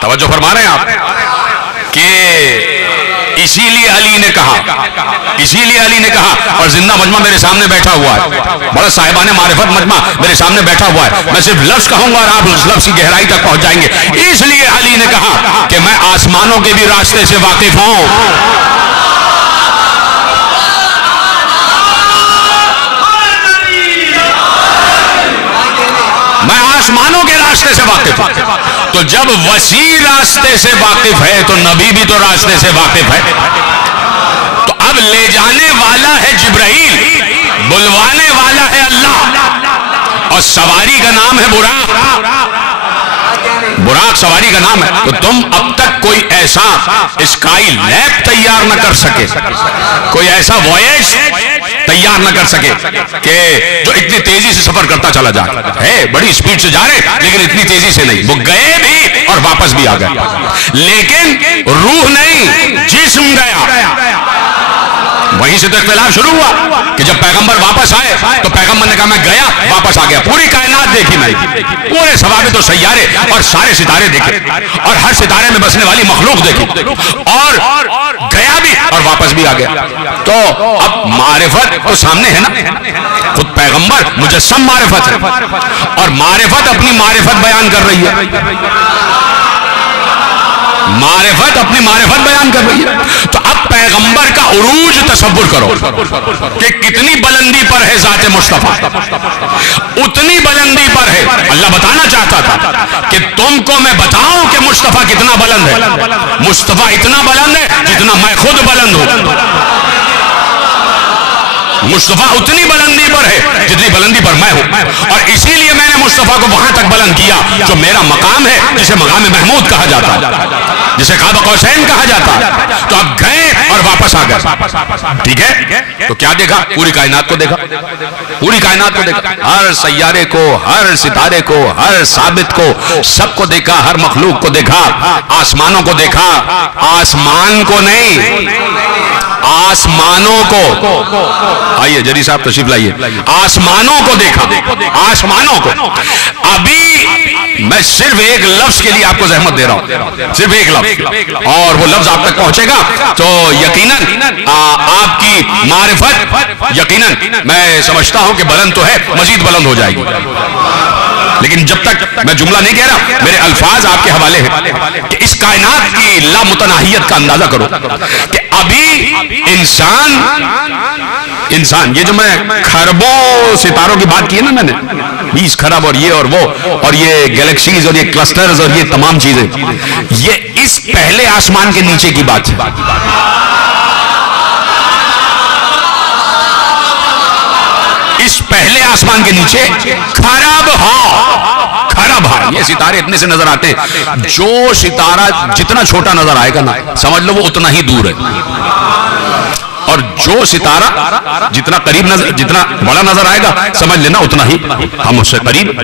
توجہ فرما رہے ہیں آپ کہ اسی لیے علی نے کہا, اور زندہ مجمع میرے سامنے بیٹھا ہوا ہے, بڑا صاحبان معرفت مجمع میرے سامنے بیٹھا ہوا ہے, میں صرف لفظ کہوں گا اور آپ اس لفظ کی گہرائی تک پہنچ جائیں گے. اس لیے علی نے کہا کہ میں آسمانوں کے بھی راستے سے واقف ہوں. میں آسمانوں کے راستے سے واقف ہوں. تو جب وسیع راستے سے واقف ہے تو نبی بھی تو راستے سے واقف ہے. تو اب لے جانے والا ہے جبرائیل, بلوانے والا ہے اللہ, اور سواری کا نام ہے براق سواری کا نام ہے. تو تم اب تک کوئی ایسا اسکائی لیب تیار نہ کر سکے, کوئی ایسا وائس تیار نہ کر سکے کہ جو اتنی تیزی سے سفر کرتا چلا جائے. ہے بڑی سپیڈ سے جا رہے لیکن اتنی تیزی سے نہیں. وہ گئے بھی اور واپس بھی آ گئے, لیکن روح نہیں, جسم گیا. وہیں سے تو اختلاف شروع ہوا کہ جب پیغمبر واپس آئے تو پیغمبر نے کہا میں گیا واپس آ گیا. پوری کائنات دیکھی میں, پورے ثوابت و سیارے اور سارے ستارے دیکھے, اور ہر ستارے میں بسنے والی مخلوق دیکھی, اور گیا بھی اور واپس بھی آ گیا. تو اب معرفت تو سامنے ہے نا, خود پیغمبر مجسم معرفت ہے, اور معرفت اپنی معرفت بیان کر رہی ہے, معرفت اپنی معرفت بیان کر رہی ہے. تو اب پیغمبر کا عروج تصور کرو کہ کتنی بلندی پر ہے ذات مصطفیٰ, اتنی بلندی پر ہے. اللہ بتانا چاہتا تھا کہ تم کو میں بتاؤں کہ مصطفیٰ کتنا بلند ہے. مصطفیٰ اتنا بلند ہے جتنا میں خود بلند ہوں. مصطفیٰ اتنی بلندی پر ہے جتنی بلندی پر میں ہوں, اور اسی لیے میں نے مصطفیٰ کو وہاں تک بلند کیا جو میرا مقام ہے, جسے مقام محمود کہا جاتا ہے, جسے قاب قوسین کہا جاتا ہے. تو اب گئے اور واپس آ گئے. ٹھیک ہے, تو کیا دیکھا؟ پوری کائنات کو دیکھا, پوری کائنات کو دیکھا, ہر سیارے کو, ہر ستارے کو, ہر ثابت کو, سب کو دیکھا, ہر مخلوق کو دیکھا, آسمانوں کو دیکھا, آسمان کو نہیں, آسمانوں کو. آئیے جری صاحب تشریف لائیے. آسمانوں کو دیکھا, آسمانوں کو. ابھی میں صرف ایک لفظ کے لیے آپ کو زحمت دے رہا ہوں, صرف ایک لفظ, اور وہ لفظ آپ تک پہنچے گا تو یقیناً آپ کی معرفت یقیناً میں سمجھتا ہوں کہ بلند تو ہے, مزید بلند ہو جائے گی. لیکن جب تک میں جملہ نہیں کہہ رہا, میرے الفاظ آپ کے حوالے ہیں کہ اس کائنات کی لامتناہیت کا اندازہ کرو کہ ابھی انسان یہ جو میں کھربوں ستاروں کی بات کی ہے نا, میں نے 20 کھرب اور یہ اور وہ اور یہ گیلیکسیز اور یہ کلسٹرز اور یہ تمام چیزیں, یہ اس پہلے آسمان کے نیچے کی بات ہے. اس پہلے آسمان کے نیچے کھرب یہ ستارے اتنے سے نظر آتے ہیں. جو ستارہ جتنا چھوٹا نظر آئے گا نا, سمجھ لو وہ اتنا ہی دور ہے, اور جو ستارہ جتنا قریب نظر, جتنا بڑا نظر آئے گا, سمجھ لینا اتنا ہی ہم اس سے قریب,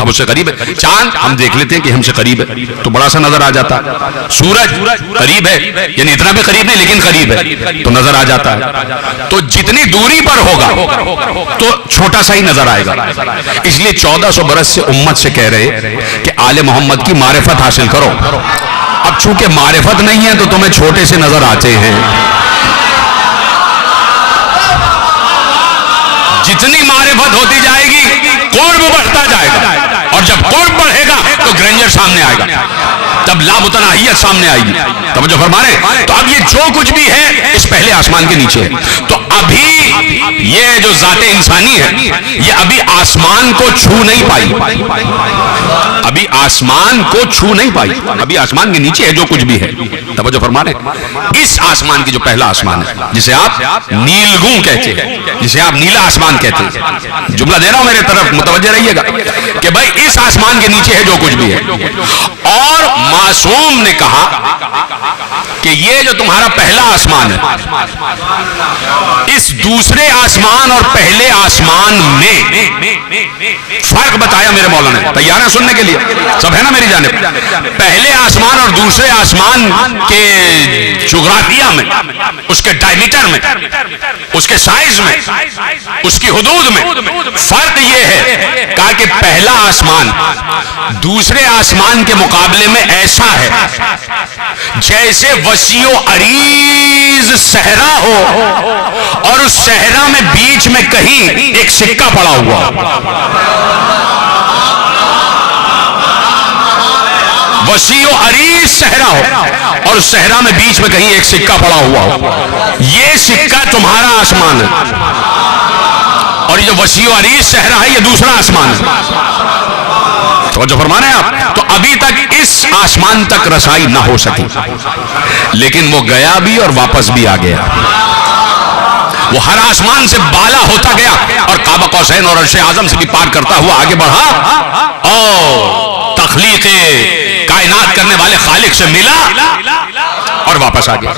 ہم اس سے قریب ہے. چاند ہم دیکھ لیتے ہیں کہ ہم سے قریب ہے تو بڑا سا نظر آ جاتا ہے. سورج قریب ہے, یعنی اتنا بھی قریب نہیں لیکن قریب ہے تو نظر آ جاتا ہے. تو جتنی دوری پر ہوگا تو چھوٹا سا ہی نظر آئے گا. اس لیے 1400 برس سے امت سے کہہ رہے کہ آل محمد کی معرفت حاصل کرو. اب چونکہ معرفت نہیں ہے تو تمہیں چھوٹے سے نظر آتے ہیں. جتنی معرفت ہوتی جائے گی قرب بڑھتا جائے گا, اور جب قرب بڑھے گا تو گرینڈر سامنے آئے گا, تب لامتناہیت سامنے آئے گی. توجہ فرما رہے. تو اب یہ جو کچھ بھی ہے اس پہلے آسمان کے نیچے ہے. تو ابھی یہ جو ذات انسانی ہے یہ ابھی آسمان کو چھو نہیں پائی, ابھی آسمان کو چھو نہیں پائی, ابھی آسمان کے نیچے ہے جو کچھ بھی ہے. توجہ فرما رہے. اس آسمان کی جو پہلا آسمان ہے جسے آپ نیلگوں کہتے ہیں, جسے آپ نیلا آسمان کہتے ہیں, جملہ دے رہا ہوں میرے طرف متوجہ رہیے گا کہ بھائی اس آسمان کے نیچے ہے جو کچھ بھی ہے. اور معصوم نے کہا کہ یہ جو تمہارا پہلا آسمان ہے, اس دوسرے آسمان اور پہلے آسمان میں فرق بتایا میرے مولانا نے. تیار ہیں سننے کے لیے؟ سب ہے نا میری جانب؟ پہلے آسمان اور دوسرے آسمان کے جغرافیہ میں, اس کے ڈائمیٹر میں, اس کے سائز میں, اس کی حدود میں فرق یہ ہے کہ پہلا آسمان دوسرے آسمان کے مقابلے میں ایسا ہے جیسے وسیع و عریض صحرا ہو اور اس صحرا میں بیچ میں کہیں ایک سکہ پڑا ہوا. وسیع و عریض صحرا ہو اور اس صحرا میں بیچ میں کہیں ایک سکہ پڑا ہوا ہو. یہ سکہ تمہارا آسمان ہے, اور یہ جو وسیع و عریض صحرا ہے یہ دوسرا آسمان ہے. توجہ فرما رہے ہیں آپ؟ تو ابھی تک اس آسمان تک رسائی نہ ہو سکی, لیکن وہ گیا بھی اور واپس بھی آ گیا. وہ ہر آسمان سے بالا ہوتا گیا اور قاب قوسین اور عرش اعظم سے بھی پار کرتا ہوا آگے بڑھا اور تخلیق کائنات کرنے والے خالق سے ملا اور واپس آ گیا.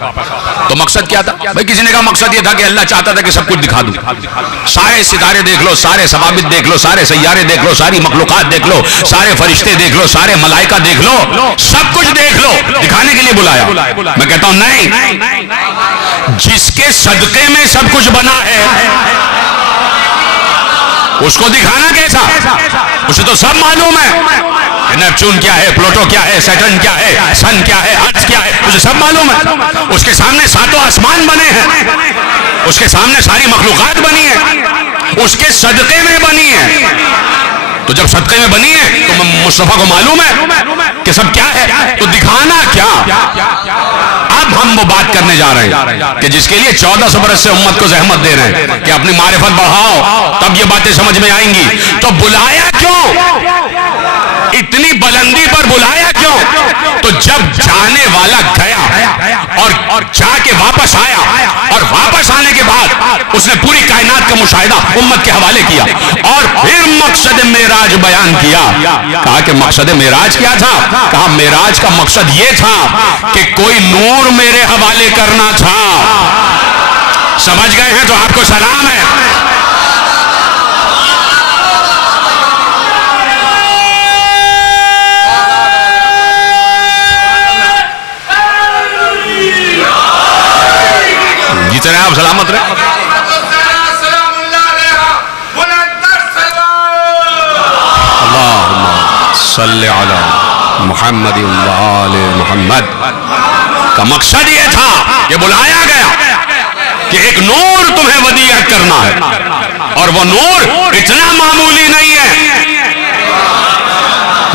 تو مقصد کیا تھا بھائی؟ کسی نے کہا مقصد یہ تھا کہ اللہ چاہتا تھا کہ سب کچھ دکھا دوں. سارے ستارے دیکھ لو, سارے ثوابت دیکھ لو, سارے سیارے دیکھ لو, ساری مخلوقات دیکھ لو, سارے فرشتے دیکھ لو, سارے ملائکہ دیکھ لو, سب کچھ دیکھ لو, دکھانے کے لیے بلایا. میں کہتا ہوں نہیں, جس کے صدقے میں سب کچھ بنا ہے اس کو دکھانا کیسا؟ اسے تو سب معلوم ہے. نیپچون کیا ہے, پلوٹو کیا ہے, سیٹرن کیا ہے, سن کیا ہے, ارتھ کیا ہے, اسے سب معلوم ہے. اس کے سامنے ساتوں آسمان بنے ہیں, اس کے سامنے ساری مخلوقات بنی ہے, اس کے صدقے میں بنی ہے. تو جب صدقے میں بنی ہے تو مصطفیٰ کو معلوم ہے کہ سب کیا ہے, تو دکھانا کیا؟ اب ہم وہ بات کرنے جا رہے ہیں کہ جس کے لیے 1400 برس سے امت کو زحمت دے رہے ہیں کہ اپنی معرفت بڑھاؤ تب یہ باتیں سمجھ میں آئیں گی. تو بلایا کیوں؟ اتنی بلندی پر بلایا کیوں؟ تو جب جانے والا گیا اور جا کے واپس آیا اور واپس آنے کے بعد اس نے پوری کائنات کا مشاہدہ امت کے حوالے کیا اور پھر مقصد معراج بیان کیا. کہا کہ مقصد معراج کیا تھا؟ کہا معراج کا مقصد یہ تھا کہ کوئی نور میرے حوالے کرنا تھا. سمجھ گئے ہیں تو آپ کو سلام ہے. جتنے آپ سلامت رہے. اللہم صلی علی محمد وآل محمد. کا مقصد یہ تھا کہ بلایا گیا کہ ایک نور تمہیں ودیعت کرنا ہے اور وہ نور اتنا معمولی نہیں ہے.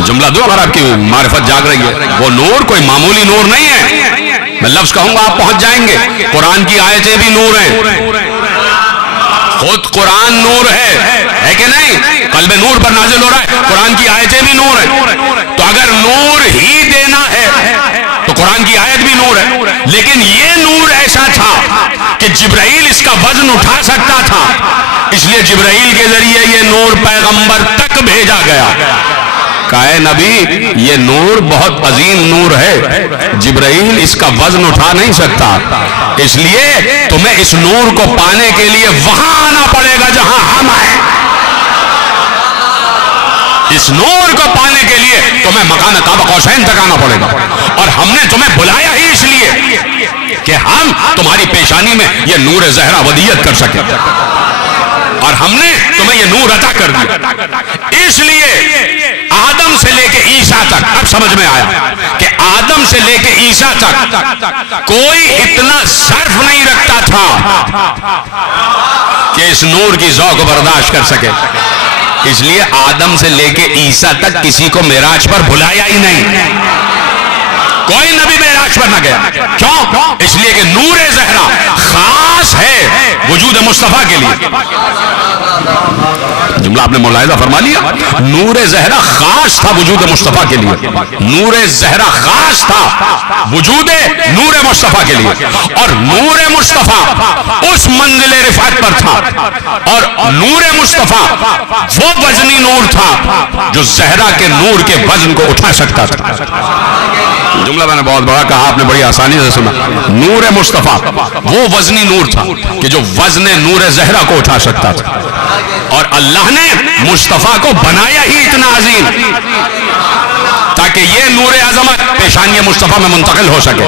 جملہ دو اگر آپ کی معرفت جاگ رہی ہے. وہ نور کوئی معمولی نور نہیں ہے. میں لفظ کہوں گا آپ پہنچ جائیں گے. قرآن کی آیتیں بھی نور ہیں. خود قرآن نور ہے کہ نہیں؟ قلب نور پر نازل ہو رہا ہے. قرآن کی آیتیں بھی نور ہیں. تو اگر نور ہی دینا ہے تو قرآن کی آیت بھی نور ہے. لیکن یہ نور ایسا تھا کہ جبرائیل اس کا وزن اٹھا سکتا تھا. اس لیے جبرائیل کے ذریعے یہ نور پیغمبر تک بھیجا گیا. کہا نبی یہ نور بہت عظیم نور ہے, جبرائیل اس کا وزن اٹھا نہیں سکتا, اس لیے تمہیں اس نور کو پانے کے لیے وہاں آنا پڑے گا جہاں ہم آئے. اس نور کو پانے کے لیے تمہیں مقام قاب قوسین تک آنا پڑے گا, اور ہم نے تمہیں بلایا ہی اس لیے کہ ہم تمہاری پیشانی میں یہ نور زہرا ودیعت کر سکیں, اور ہم نے تمہیں یہ نور عطا کر دیا. اس لیے آدم سے لے کے عیسیٰ تک, اب سمجھ میں آیا کہ آدم سے لے کے عیسیٰ تک کوئی اتنا ظرف نہیں رکھتا تھا کہ اس نور کی ذوق برداشت کر سکے. اس لیے آدم سے لے کے عیسیٰ تک کسی کو معراج پر بلایا ہی نہیں. کوئی نبی معراج پر نہ گیا. کیوں؟ اس لیے کہ نور زہرا خاص ہے وجود مصطفیٰ کے لیے. جملہ آپ نے ملاحظہ فرما لیا. نور زہرا خاص تھا وجود مصطفیٰ کے لیے. نور زہرا خاص تھا وجود نور مصطفیٰ کے لیے, اور نور مصطفیٰ اس منزل رفعت پر تھا, اور نور مصطفیٰ وہ وزنی نور تھا جو زہرا کے نور کے وزن کو اٹھا سکتا تھا. جملہ میں نے بہت بڑا کہا, آپ نے بڑی آسانی سے سنا. نور مصطفیٰ وہ وزنی نور تھا کہ جو وزن نور زہرا کو اٹھا سکتا تھا, اور اللہ نے مصطفیٰ کو بنایا ہی اتنا عظیم تاکہ یہ نور عظمت پیشانی مصطفیٰ میں منتقل ہو سکے.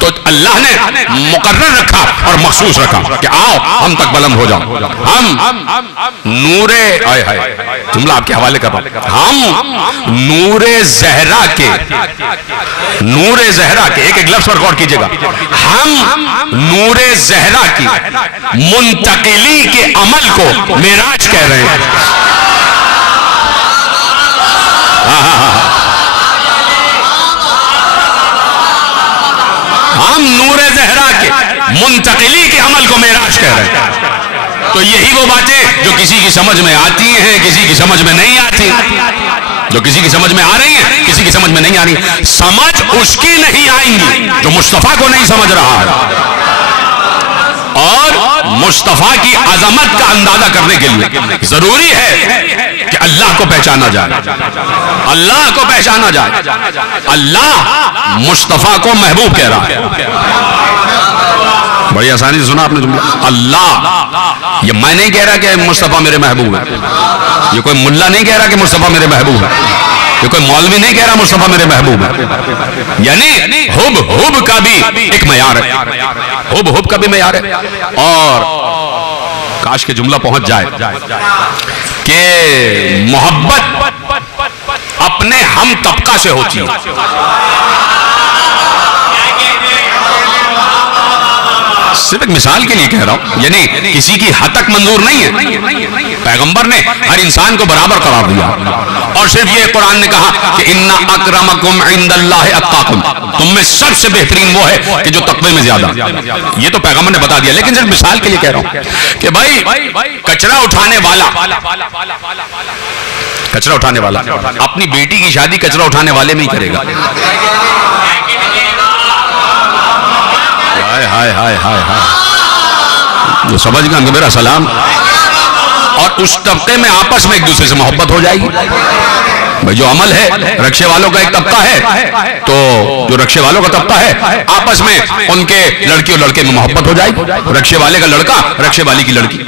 تو اللہ نے مقرر رکھا اور مخصوص رکھا کہ آؤ ہم تک بلند ہو جاؤ. ہم نور, جملہ آپ کے حوالے کر رہا ہوں, ہم نور زہرا کے ایک ایک لفظ پر غور کیجئے گا, ہم نور زہرا کی منتقلی کے عمل کو معراج کہہ رہے ہیں. ہم نور زہرا کے منتقلی کے عمل کو معراج کہہ رہے ہیں. تو یہی وہ باتیں جو کسی کی سمجھ میں آتی ہیں, کسی کی سمجھ میں نہیں آتی, جو کسی کی سمجھ میں آ رہی ہیں, کسی کی سمجھ میں نہیں آ رہی. سمجھ اس کی نہیں آئیں گی جو مصطفیٰ کو نہیں سمجھ رہا ہے, اور مصطفیٰ کی عظمت کا اندازہ کرنے کے لیے ضروری ہے کہ اللہ کو پہچانا جائے. اللہ کو پہچانا جائے. اللہ مصطفیٰ کو محبوب کہہ رہا ہے. بڑی آسانی سے سنا آپ نے جملہ. اللہ, یہ میں نہیں کہہ رہا کہ مصطفیٰ میرے محبوب ہے, یہ کوئی ملا نہیں کہہ رہا کہ مصطفیٰ میرے محبوب ہے, یہ کوئی مولوی نہیں کہہ رہا مصطفیٰ میرے محبوب ہے. یعنی حب کا بھی ایک معیار ہے, حب کا بھی معیار ہے. اور کاش کے جملہ پہنچ جائے کہ محبت اپنے ہم طبقہ سے ہوتی ہے. صرف ایک مثال کے لیے کہہ رہا ہوں, یعنی کسی کی حد تک منظور نہیں ہے. پیغمبر نے ہر انسان کو برابر قرار دیا, اور صرف یہ قرآن نے کہا کہ ان اکرمکم عند اللہ اتقاکم, تم میں سب سے بہترین وہ ہے کہ جو تقوی میں زیادہ. یہ تو پیغمبر نے بتا دیا, لیکن صرف مثال کے لیے کہہ رہا ہوں کہ بھائی کچرا اٹھانے والا کچرا اٹھانے والا اپنی بیٹی کی شادی کچرا اٹھانے والے میں ہی کرے گا. ہائے ہائے ہائے ہائے ہائے, جو سمجھ گا میرا سلام. اور اس طبقے میں آپس میں ایک دوسرے سے محبت ہو جائے گی. بھائی جو عمل ہے, رکشے والوں کا ایک طبقہ ہے, تو جو رکشے والوں کا طبقہ ہے آپس میں ان کے لڑکی اور لڑکے میں محبت ہو جائے گی. رکشے والے کا لڑکا, رکشے والی کی لڑکی.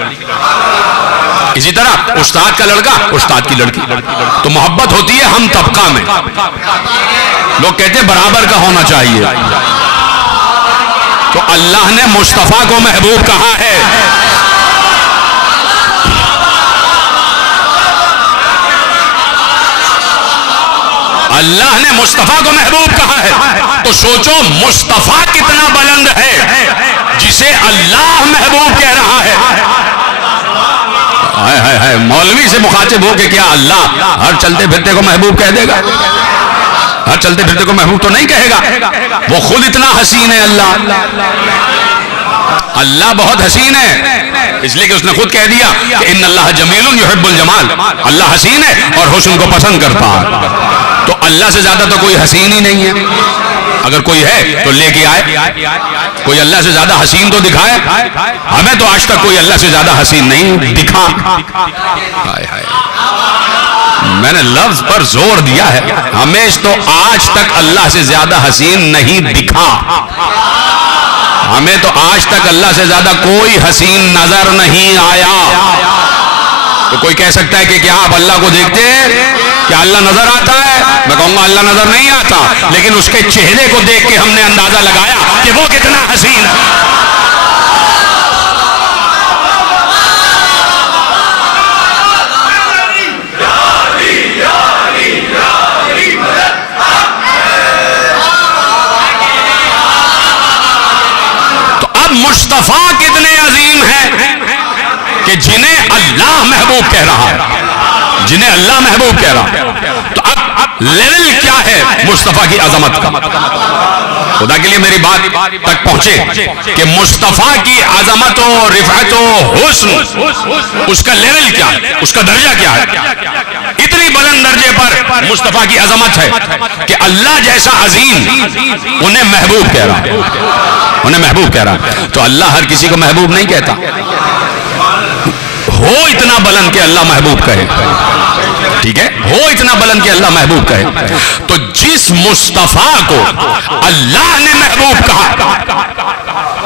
اسی طرح استاد کا لڑکا, استاد کی لڑکی. تو محبت ہوتی ہے ہم طبقہ میں. لوگ کہتے ہیں برابر کا ہونا چاہیے. تو اللہ نے مصطفیٰ کو محبوب کہا ہے. اللہ نے مصطفیٰ کو محبوب کہا ہے. تو سوچو مصطفیٰ کتنا بلند ہے جسے اللہ محبوب کہہ رہا ہے. مولوی سے مخاطب ہو کہ کیا اللہ ہر چلتے پھرتے کو محبوب کہہ دے گا؟ ہر چلتے پھرتے کو محبوب تو نہیں کہے گا. وہ خود اتنا حسین ہے. اللہ بہت حسین ہے, اس لیے کہ اس نے خود کہہ دیا کہ ان اللہ جمیل یحب الجمال. اللہ حسین ہے اور حسن کو پسند کرتا ہے. تو اللہ سے زیادہ تو کوئی حسین ہی نہیں ہے. اگر کوئی ہے تو لے کے آئے, کوئی اللہ سے زیادہ حسین تو دکھائے. ہمیں تو آج تک کوئی اللہ سے زیادہ حسین نہیں دکھا. میں نے لفظ پر زور دیا ہے, ہمیں تو آج تک اللہ سے زیادہ حسین نہیں دکھا. ہمیں تو آج تک اللہ سے زیادہ کوئی حسین نظر نہیں آیا. تو کوئی کہہ سکتا ہے کہ کیا آپ اللہ کو دیکھتے ہیں, کیا اللہ نظر آتا ہے؟ میں کہوں گا اللہ نظر نہیں آتا, لیکن اس کے چہرے کو دیکھ کے ہم نے اندازہ لگایا کہ وہ کتنا حسین ہے. تو اب مصطفیٰ کتنے عظیم ہیں کہ جنہیں اللہ محبوب کہہ رہا ہے, جنہیں اللہ محبوب کہہ رہا ہے. تو اب لیول کیا ہے مصطفیٰ کی عظمت کا؟ خدا کے لیے میری بات تک پہنچے کہ مصطفیٰ کی عظمت و رفعت و حسن, اس کا لیول کیا ہے, اس کا درجہ کیا ہے. اتنی بلند درجے پر مصطفیٰ کی عظمت ہے کہ اللہ جیسا عظیم انہیں محبوب کہہ رہا ہے, انہیں محبوب کہہ رہا ہے. تو اللہ ہر کسی کو محبوب نہیں کہتا. ہو اتنا بلند کہ اللہ محبوب کہے, ٹھیک ہے, ہو اتنا بلند کہ اللہ محبوب کہے. تو جس مصطفیٰ کو اللہ نے محبوب کہا,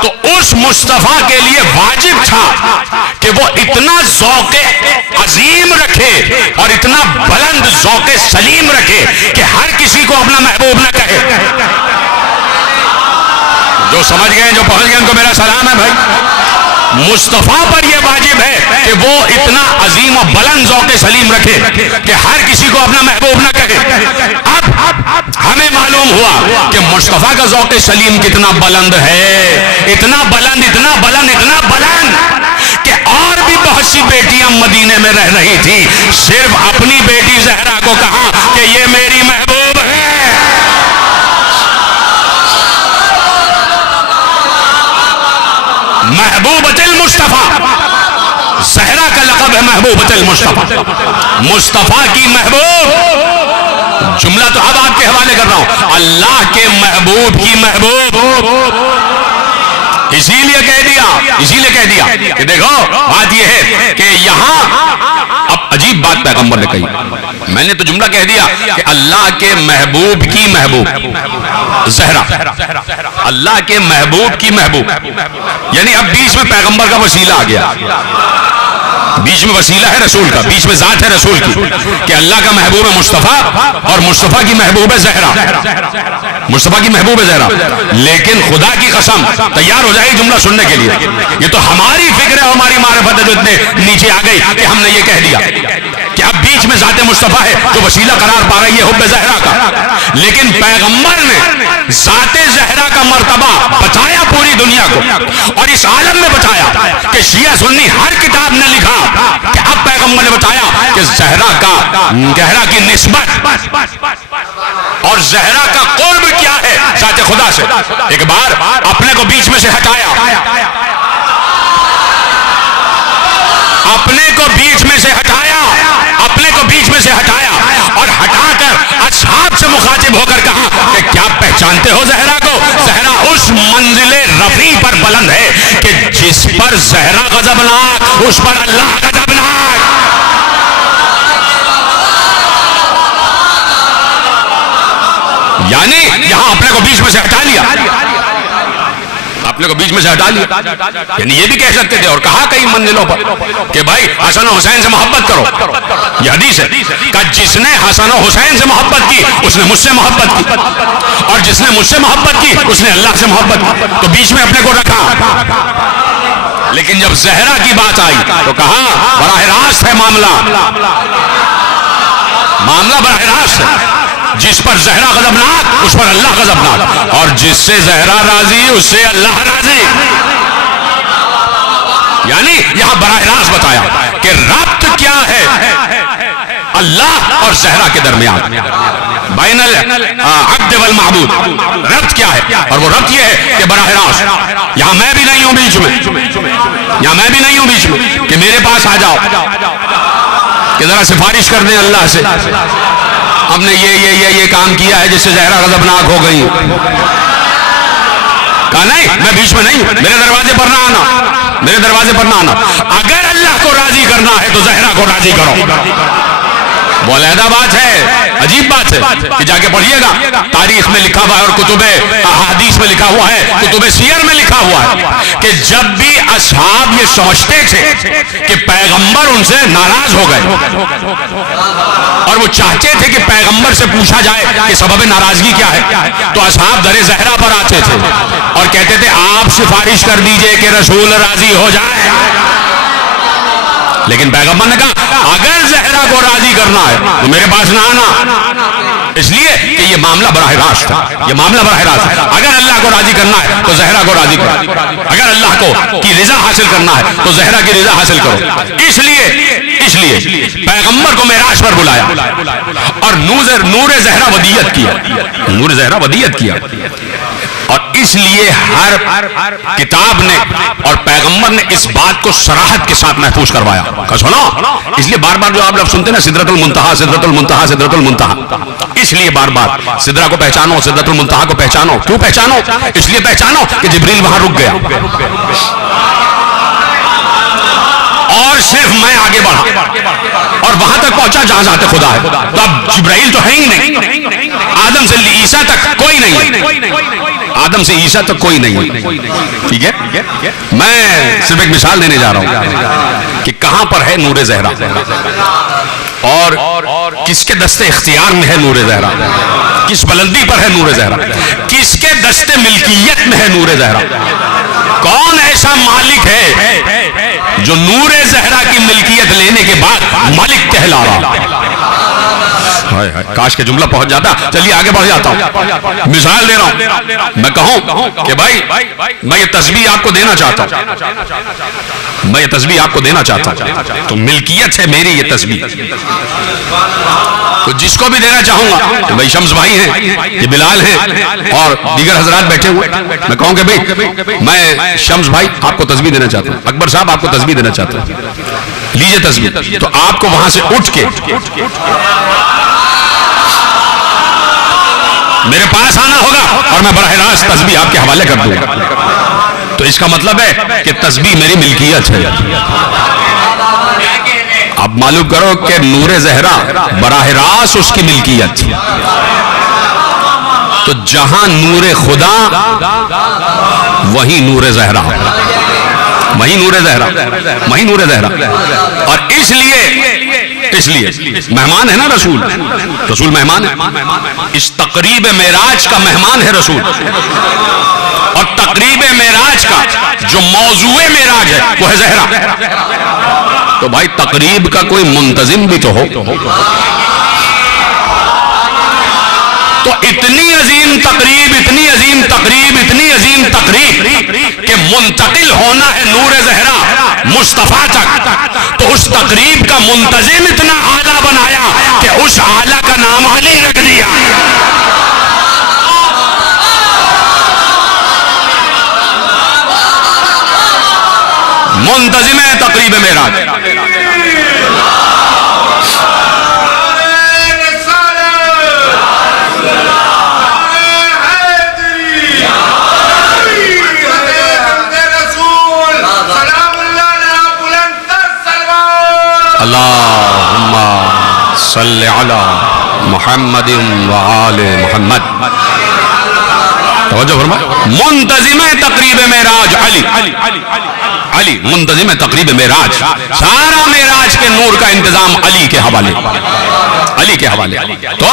تو اس مصطفیٰ کے لیے واجب تھا کہ وہ اتنا ذوق عظیم رکھے اور اتنا بلند ذوق سلیم رکھے کہ ہر کسی کو اپنا محبوب نہ کہے. جو سمجھ گئے, جو پہنچ گئے, ان کو میرا سلام ہے بھائی. مصطفیٰ پر یہ واجب ہے کہ وہ اتنا عظیم و بلند ذوق سلیم رکھے کہ ہر کسی کو اپنا محبوب نہ کہے. اب ہمیں معلوم ہوا کہ مصطفیٰ کا ذوق سلیم کتنا بلند ہے, اتنا بلند, اتنا بلند, اتنا بلند کہ اور بھی بہت سی بیٹیاں مدینے میں رہ رہی تھی, صرف اپنی بیٹی زہرا کو کہا کہ یہ میری محبوب ہے. محبوبۃ المصطفیٰ, زہرا کا لقب ہے محبوبۃ المصطفیٰ, مصطفیٰ کی محبوب. جملہ تو اب آپ کے حوالے کر رہا ہوں, اللہ کے محبوب کی محبوب. اسی لیے کہہ دیا کہ دیکھو بات یہ ہے کہ یہاں اب عجیب بات پیغمبر نے کہی. میں نے تو جملہ کہہ دیا کہ اللہ کے محبوب کی محبوب زہرا, اللہ کے محبوب کی محبوب, یعنی اب بیچ میں پیغمبر کا وسیلہ آ گیا. بیچ میں وسیلہ ہے رسول کا, بیچ میں ذات ہے رسول کی, کہ اللہ کا محبوب ہے مصطفیٰ اور مصطفیٰ کی محبوب ہے زہرا, مصطفیٰ کی محبوب ہے زہرا. لیکن خدا کی قسم تیار ہو جائے جملہ سننے کے لیے, یہ تو ہماری فکر ہے, ہماری معرفت ہے جو اتنے نیچے آ گئی کہ ہم نے یہ کہہ دیا کہ اب بیچ میں ذات مصطفیٰ ہے جو وسیلہ قرار پا رہی ہے حب زہرا کا. لیکن پیغمبر نے ذات زہرا کا مرتبہ بتایا پوری دنیا کو, اور اس عالم میں بتایا کہ شیعہ سنی ہر کتاب نے لکھا کہ اب پیغمبر نے بتایا کہ زہرا کی نسبت اور زہرا کا قرب کیا ہے ذات خدا سے. ایک بار اپنے کو بیچ میں سے ہٹایا, اپنے کو بیچ میں سے ہٹایا, اپنے کو بیچ میں سے ہٹایا مخاطب ہو کر کہا کہ کیا پہچانتے ہو زہرا کو؟ زہرا اس منزل رفیع پر بلند ہے کہ جس پر زہرا غضبناک اس پر اللہ غضبناک. یعنی یہاں اپنے کو بیچ میں سے ہٹا لیا، اپنے کو بیچ میں سے ہٹا لیا. یعنی یہ بھی کہہ سکتے تھے اور کہا کئی منزلوں پر کہ بھائی حسن و حسین سے محبت کرو. یہ حدیث ہے کہ جس نے حسن و حسین سے محبت کی اس نے مجھ سے محبت کی، اور جس نے مجھ سے محبت کی اس نے اللہ سے محبت کی. تو بیچ میں اپنے کو رکھا. لیکن جب زہرا کی بات آئی تو کہا براہ راست ہے معاملہ براہ راست ہے. جس پر زہرا غضبناک اس پر اللہ غضبناک، اور جس سے زہرا راضی اس سے اللہ راضی. یعنی یہاں براہ راست بتایا کہ ربط کیا ہے اللہ اور زہرا کے درمیان، بین العبد والمعبود. ربط کیا ہے؟ اور وہ ربط یہ ہے کہ براہ راست یہاں میں بھی نہیں ہوں بیچ میں، یہاں میں بھی نہیں ہوں بیچ میں کہ میرے پاس آ جاؤ کہ ذرا سفارش کر دیں اللہ سے، ہم نے یہ کام کیا ہے جس سے زہرا غضبناک ہو گئی. کہا نہیں، میں بیچ میں نہیں ہوں، میرے دروازے پر نہ آنا، میرے دروازے پر نہ آنا. اگر اللہ کو راضی کرنا ہے تو زہرا کو راضی کرو. وہ علیحدہ بات ہے، عجیب بات ہے کہ جا کے پڑھیے گا تاریخ میں لکھا ہوا ہے اور کتب احادیث میں لکھا ہوا ہے، کتب سیر میں لکھا ہوا ہے کہ جب بھی اصحاب یہ سمجھتے تھے کہ پیغمبر ان سے ناراض ہو گئے اور وہ چاہتے تھے کہ پیغمبر سے پوچھا جائے کہ سبب ناراضگی کیا ہے، تو اصحاب در زہرا پر آتے تھے اور کہتے تھے آپ سفارش کر دیجئے کہ رسول راضی ہو جائے. لیکن پیغمبر نے کہا اگر زہرا کو راضی کرنا ہے تو میرے پاس نہ آنا، اس لیے کہ یہ معاملہ براہ راست ہے، یہ معاملہ براہ راست ہے. اگر اللہ کو راضی کرنا ہے تو زہرا کو راضی کرو، اگر اللہ کو کی رضا حاصل کرنا ہے تو زہرا کی رضا حاصل کرو. اس لیے پیغمبر کو معراج پر بلایا اور نور زہرا ودیت کیا، نور زہرا ودیت کیا. اور اس لیے ہر کتاب نے اور پیغمبر نے اس بات کو صراحت کے ساتھ محفوظ کروایا. سنو، اس لیے بار بار جو آپ لفظ سنتے ہیں نا سدرۃ المنتہا سدرۃ المنتہا سدرۃ المنتہا، اس لیے بار بار سدرا کو پہچانو، سدرۃ المنتہا کو پہچانو. کیوں پہچانو؟ اس لیے پہچانو کہ جبریل وہاں رک گیا اور صرف میں آگے بڑھا اور وہاں تک پہنچا جہاں ذات خدا ہے. تو اب جبرائیل تو ہے ہی نہیں، آدم سے عیسیٰ تک کوئی نہیں، آدم سے عیسیٰ تک کوئی نہیں. ٹھیک ہے، میں صرف ایک مثال دینے جا رہا ہوں کہ کہاں پر ہے نور زہرا اور کس کے دستے اختیار میں ہے نور زہرا، کس بلندی پر ہے نور زہرا، کس کے دستے ملکیت میں ہے نور زہرا. کون ایسا مالک ہے جو نور زہرا کی ملکیت لینے کے بعد مالک کہلا رہا؟ کاش کے جملہ پہنچ جاتا. چلیے آگے بڑھ جاتا ہوں، مثال دے رہا ہوں. میں کہوں کہ بھائی میں یہ تسبیح آپ کو دینا چاہتا ہوں، میں یہ تسبیح آپ کو دینا چاہتا ہوں تو ملکیت ہے میری یہ تسبیح. تو جس کو بھی دینا چاہوں گا کہ بھائی شمس بھائی ہیں، یہ بلال ہیں اور دیگر حضرات بیٹھے ہوئے، میں کہوں کہ بھائی میں شمس بھائی آپ کو تسبیح دینا چاہتا ہوں، اکبر صاحب آپ کو تسبیح دینا چاہتا ہوں، لیجئے تسبیح. تو آپ کو وہاں سے اٹھ کے میرے پاس آنا ہوگا اور میں براہ راست تسبیح آپ کے حوالے کر دوں گا. تو اس کا مطلب ہے کہ تسبیح میری ملکیت ہے. اب معلوم کرو کہ نور زہرا براہ راست اس کی ملکیت. تو جہاں نور خدا وہیں نور زہرا، وہیں نور زہرا، وہیں نور زہرا. اور اس لیے مہمان ہے نا رسول، رسول مہمان ہے. اس تقریب معراج کا مہمان ہے رسول، اور تقریب معراج کا جو موضوع معراج ہے وہ ہے زہرا. تو بھائی تقریب کا کوئی منتظم بھی تو ہو. تو اتنی عظیم تقریب، اتنی عظیم تقریب، اتنی عظیم تقریب کہ منتقل ہونا ہے نور زہرا مصطفیٰ تک. تو اس تقریب کا منتظم اتنا اعلیٰ بنایا کہ اس اعلیٰ کا نام علی رکھ دیا. منتظم ہے تقریب معراج. اللہم صلی علی محمد وآل محمد. توجہ فرمائے. منتظم تقریب معراج علی. علی منتظم تقریب معراج. سارا معراج کے نور کا انتظام علی کے حوالے. علی کے حوالے. تو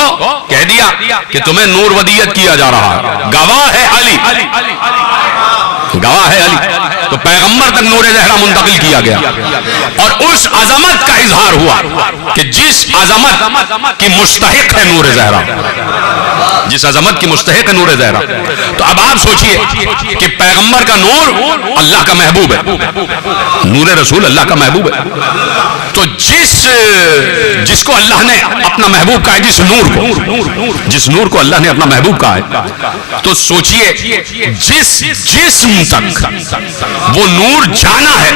کہہ دیا کہ تمہیں نور ودیت کیا جا رہا ہے. گواہ ہے علی. گواہ ہے علی. تو پیغمبر تک نور زہرا منتقل کیا گیا اور اس عظمت کا اظہار ہوا کہ جس عظمت کی مستحق ہے نور زہرا. جس عظمت کی مستحق ہے نور زہرا. تو اب آپ سوچئے کہ پیغمبر کا نور اللہ کا محبوب ہے. نور رسول اللہ کا محبوب ہے. تو جس کو اللہ نے اپنا محبوب کہا ہے, جس نور کو اللہ نے اپنا محبوب کہا ہے, تو سوچئے جس جسم تک وہ نور جانا ہے,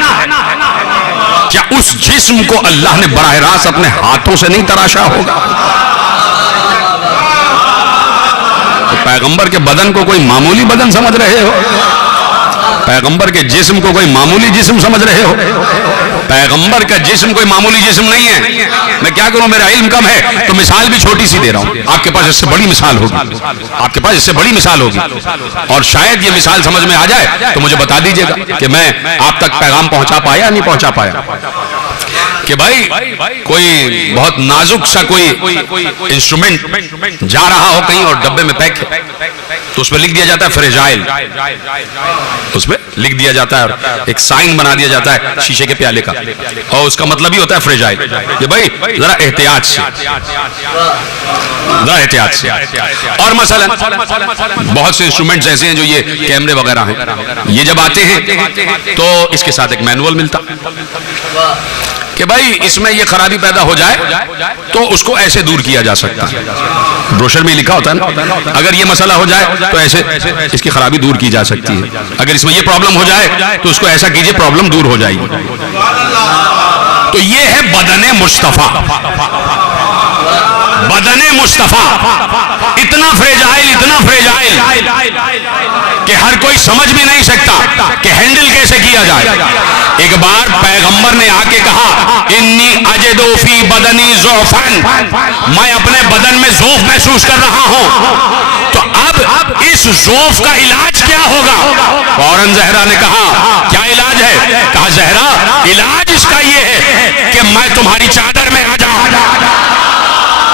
کیا اس جسم کو اللہ نے براہ راست اپنے ہاتھوں سے نہیں تراشا ہوگا؟ تو پیغمبر کے بدن کو کوئی معمولی بدن سمجھ رہے ہو؟ پیغمبر کے جسم کو کوئی معمولی جسم سمجھ رہے ہو؟ پیغمبر کا جسم کوئی معمولی جسم نہیں ہے. میں کیا کروں, میرا علم کم ہے تو مثال بھی چھوٹی سی دے رہا ہوں. آپ کے پاس اس سے بڑی مثال ہوگی. آپ کے پاس اس سے بڑی مثال ہوگی اور شاید یہ مثال سمجھ میں آ جائے تو مجھے بتا دیجئے گا کہ میں آپ تک پیغام پہنچا پایا یا نہیں پہنچا پایا. کہ بھائی کوئی بہت نازک سا کوئی انسٹرومنٹ جا رہا ہو کہیں اور ڈبے میں پیک ہے, تو اس پہ لکھ دیا جاتا ہے فریجائل. اس پہ لکھ دیا جاتا ہے اور ایک سائن بنا دیا جاتا ہے شیشے کے پیالے کا, اور اس کا مطلب ہی ہوتا ہے فریجائل. کہ بھائی ذرا احتیاط سے, ذرا احتیاط سے. اور مثلا بہت سے انسٹرومنٹس ایسے ہیں جو یہ کیمرے وغیرہ ہیں, یہ جب آتے ہیں تو اس کے ساتھ ایک مینول ملتا کہ بھائی اس میں یہ خرابی پیدا ہو جائے تو اس کو ایسے دور کیا جا سکتا ہے. بروشر میں لکھا ہوتا ہے نا, اگر یہ مسئلہ ہو جائے تو ایسے اس کی خرابی دور کی جا سکتی ہے. اگر اس میں یہ پرابلم ہو جائے تو اس کو ایسا کیجئے پرابلم دور ہو جائے گی. تو یہ ہے بدن مصطفیٰ. بدن مصطفیٰ اتنا فریجائل کہ ہر کوئی سمجھ بھی نہیں سکتا کہ ہینڈل کیسے کیا جائے. ایک بار پیغمبر نے آ کے کہا انی اجد فی بدنی ضعفا, میں اپنے بدن میں ضعف محسوس کر رہا ہوں, تو اب اس ضعف کا علاج کیا ہوگا؟ فوراً زہرا نے کہا کیا علاج ہے؟ کہا زہرا علاج اس کا یہ ہے کہ میں تمہاری چادر میں آ جاؤں.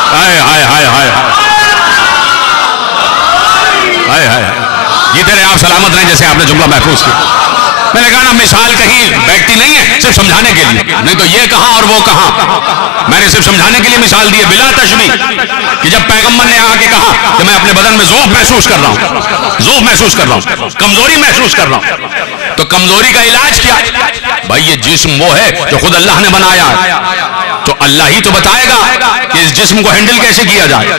ہائے ہائے ہائے ہائے ہائے ہائے, یہ تیرے آپ سلامت رہیں جیسے آپ نے جملہ محفوظ کیا. میں نے کہا نا مثال کہیں بیٹھتی نہیں ہے صرف سمجھانے کے لیے, نہیں تو یہ کہاں اور وہ کہاں. میں نے صرف سمجھانے کے لیے مثال دی ہے بلا تشبیہ, کہ جب پیغمبر نے آ کے کہا کہ میں اپنے بدن میں ضعف محسوس کر رہا ہوں, کمزوری محسوس کر رہا ہوں, تو کمزوری کا علاج کیا؟ بھائی یہ جسم وہ ہے جو خود اللہ نے بنایا ہے, تو اللہ ہی تو بتائے گا کہ اس جسم کو ہینڈل کیسے کیا جائے.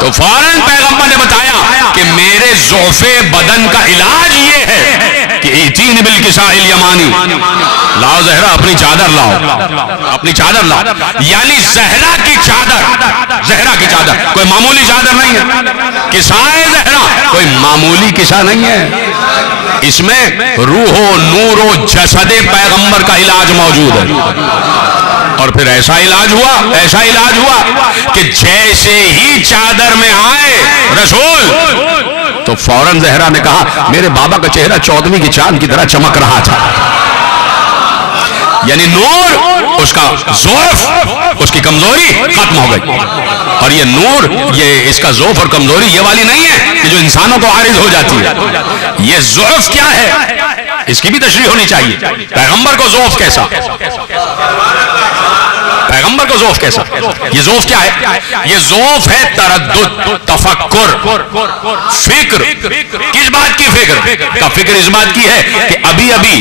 تو فوراً پیغمبر نے بتایا کہ میرے ضعف بدن کا علاج یہ ہے کہ ایتین بالکساء الیمانی, لاؤ زہرا اپنی چادر لاؤ, اپنی چادر لاؤ. یعنی زہرا کی چادر کوئی معمولی چادر نہیں ہے. کسائے زہرا کوئی معمولی کسا نہیں ہے. اس میں روح و نور و جسد پیغمبر کا علاج موجود ہے. اور پھر ایسا علاج ہوا کہ جیسے ہی چادر میں آئے رسول تو فوراً زہرا نے کہا میرے بابا کا چہرہ 14ویں کی چاند کی طرح چمک رہا تھا. یعنی نور, اس کا ضعف, اس کی کمزوری ختم ہو گئی. اور یہ نور, یہ اس کا ضعف اور کمزوری یہ والی نہیں ہے کہ جو انسانوں کو عارض ہو جاتی ہے. یہ ضعف کیا ہے اس کی بھی تشریح ہونی چاہیے. پیغمبر کو ضعف کیسا, پیغمبر کو ضعف کیسا؟ یہ ضعف کیا ہے؟ یہ ضعف ہے تردد, تفکر, فکر. کس بات کی فکر؟ کا فکر اس بات کی ہے کہ ابھی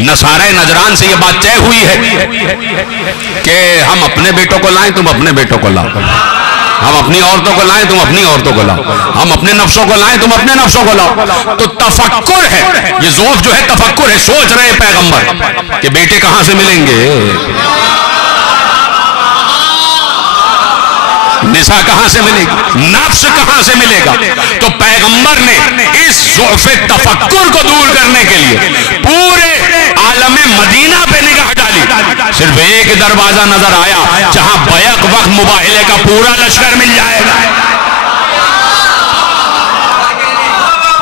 نصارہ نجران سے یہ بات طے ہوئی ہے کہ ہم اپنے بیٹوں کو لائیں تم اپنے بیٹوں کو لاؤ, ہم اپنی عورتوں کو لائیں تم اپنی عورتوں کو لاؤ, ہم اپنے نفسوں کو لائیں تم اپنے نفسوں کو لاؤ. تو تفکر ہے یہ ضعف جو ہے, تفکر ہے. سوچ رہے پیغمبر کہ بیٹے کہاں سے ملیں گے, نساء کہاں سے ملے گی, نفس کہاں سے ملے گا. تو پیغمبر نے اس ضعف تفکر کو دور کرنے کے لیے پورے عالم مدینہ پہ نگاہ ڈالی. ڈالی، صرف ایک دروازہ نظر آیا جہاں بیک وقت مباہلے کا پورا لشکر مل جائے گا،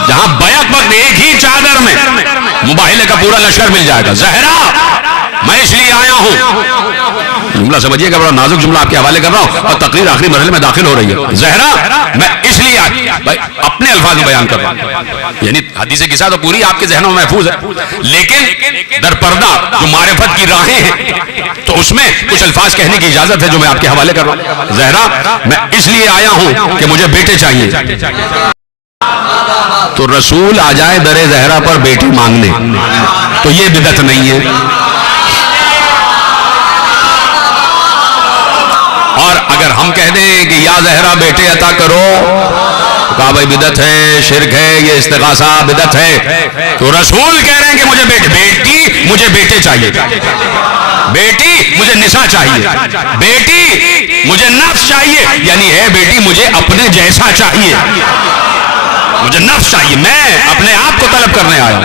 جہاں بیک وقت ایک ہی چادر میں مباہلے کا پورا لشکر مل جائے گا. زہرا میں اس لیے آیا ہوں، جملہ سمجھیے گا، بڑا نازک جملہ آپ کے حوالے کر رہا ہوں اور تقریر آخری مرحلے میں داخل ہو رہی ہے. زہرا میں اس لیے اپنے الفاظ میں بیان کر رہا ہوں، یعنی حدیث قصہ تو پوری آپ کے ذہنوں میں محفوظ ہے، لیکن در پردہ جو معرفت کی راہیں ہیں تو اس میں کچھ الفاظ کہنے کی اجازت ہے جو میں آپ کے حوالے کر رہا ہوں. زہرا میں اس لیے آیا ہوں کہ مجھے بیٹے چاہیے. تو رسول آ جائے در زہرا پر بیٹی مانگنے تو یہ بدعت نہیں ہے. اور اگر ہم کہہ دیں کہ یا زہرا بیٹے عطا کرو تو کہا بھائی بدعت ہے، شرک ہے، یہ استغاثہ بدعت ہے. تو رسول کہہ رہے ہیں کہ مجھے بیٹی مجھے بیٹے چاہیے، بیٹی مجھے نساء چاہیے، بیٹی مجھے نفس چاہیے، یعنی ہے بیٹی مجھے اپنے جیسا چاہیے، مجھے نفس چاہیے، میں اپنے آپ کو طلب کرنے آیا.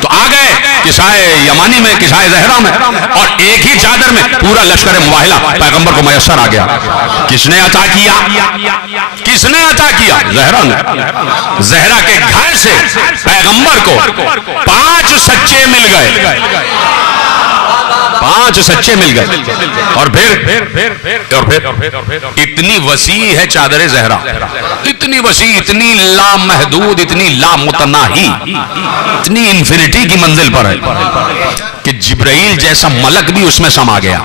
تو آ گئے کسائے یمانی میں، کسائے زہرا میں، اور ایک ہی چادر میں پورا لشکر مباہلہ پیغمبر کو میسر آ گیا. کس نے عطا کیا؟ کس نے عطا کیا؟ زہرا نے. زہرا کے گھر سے پیغمبر کو 5 سچے مل گئے، 5 سچے مل گئے. اور پھر اتنی وسیع ہے چادر زہرا، اتنی وسیع، اتنی لامحدود، اتنی لامتناہی، اتنی انفینٹی کی منزل پر ہے کہ جبرائیل جیسا ملک بھی اس میں سما گیا.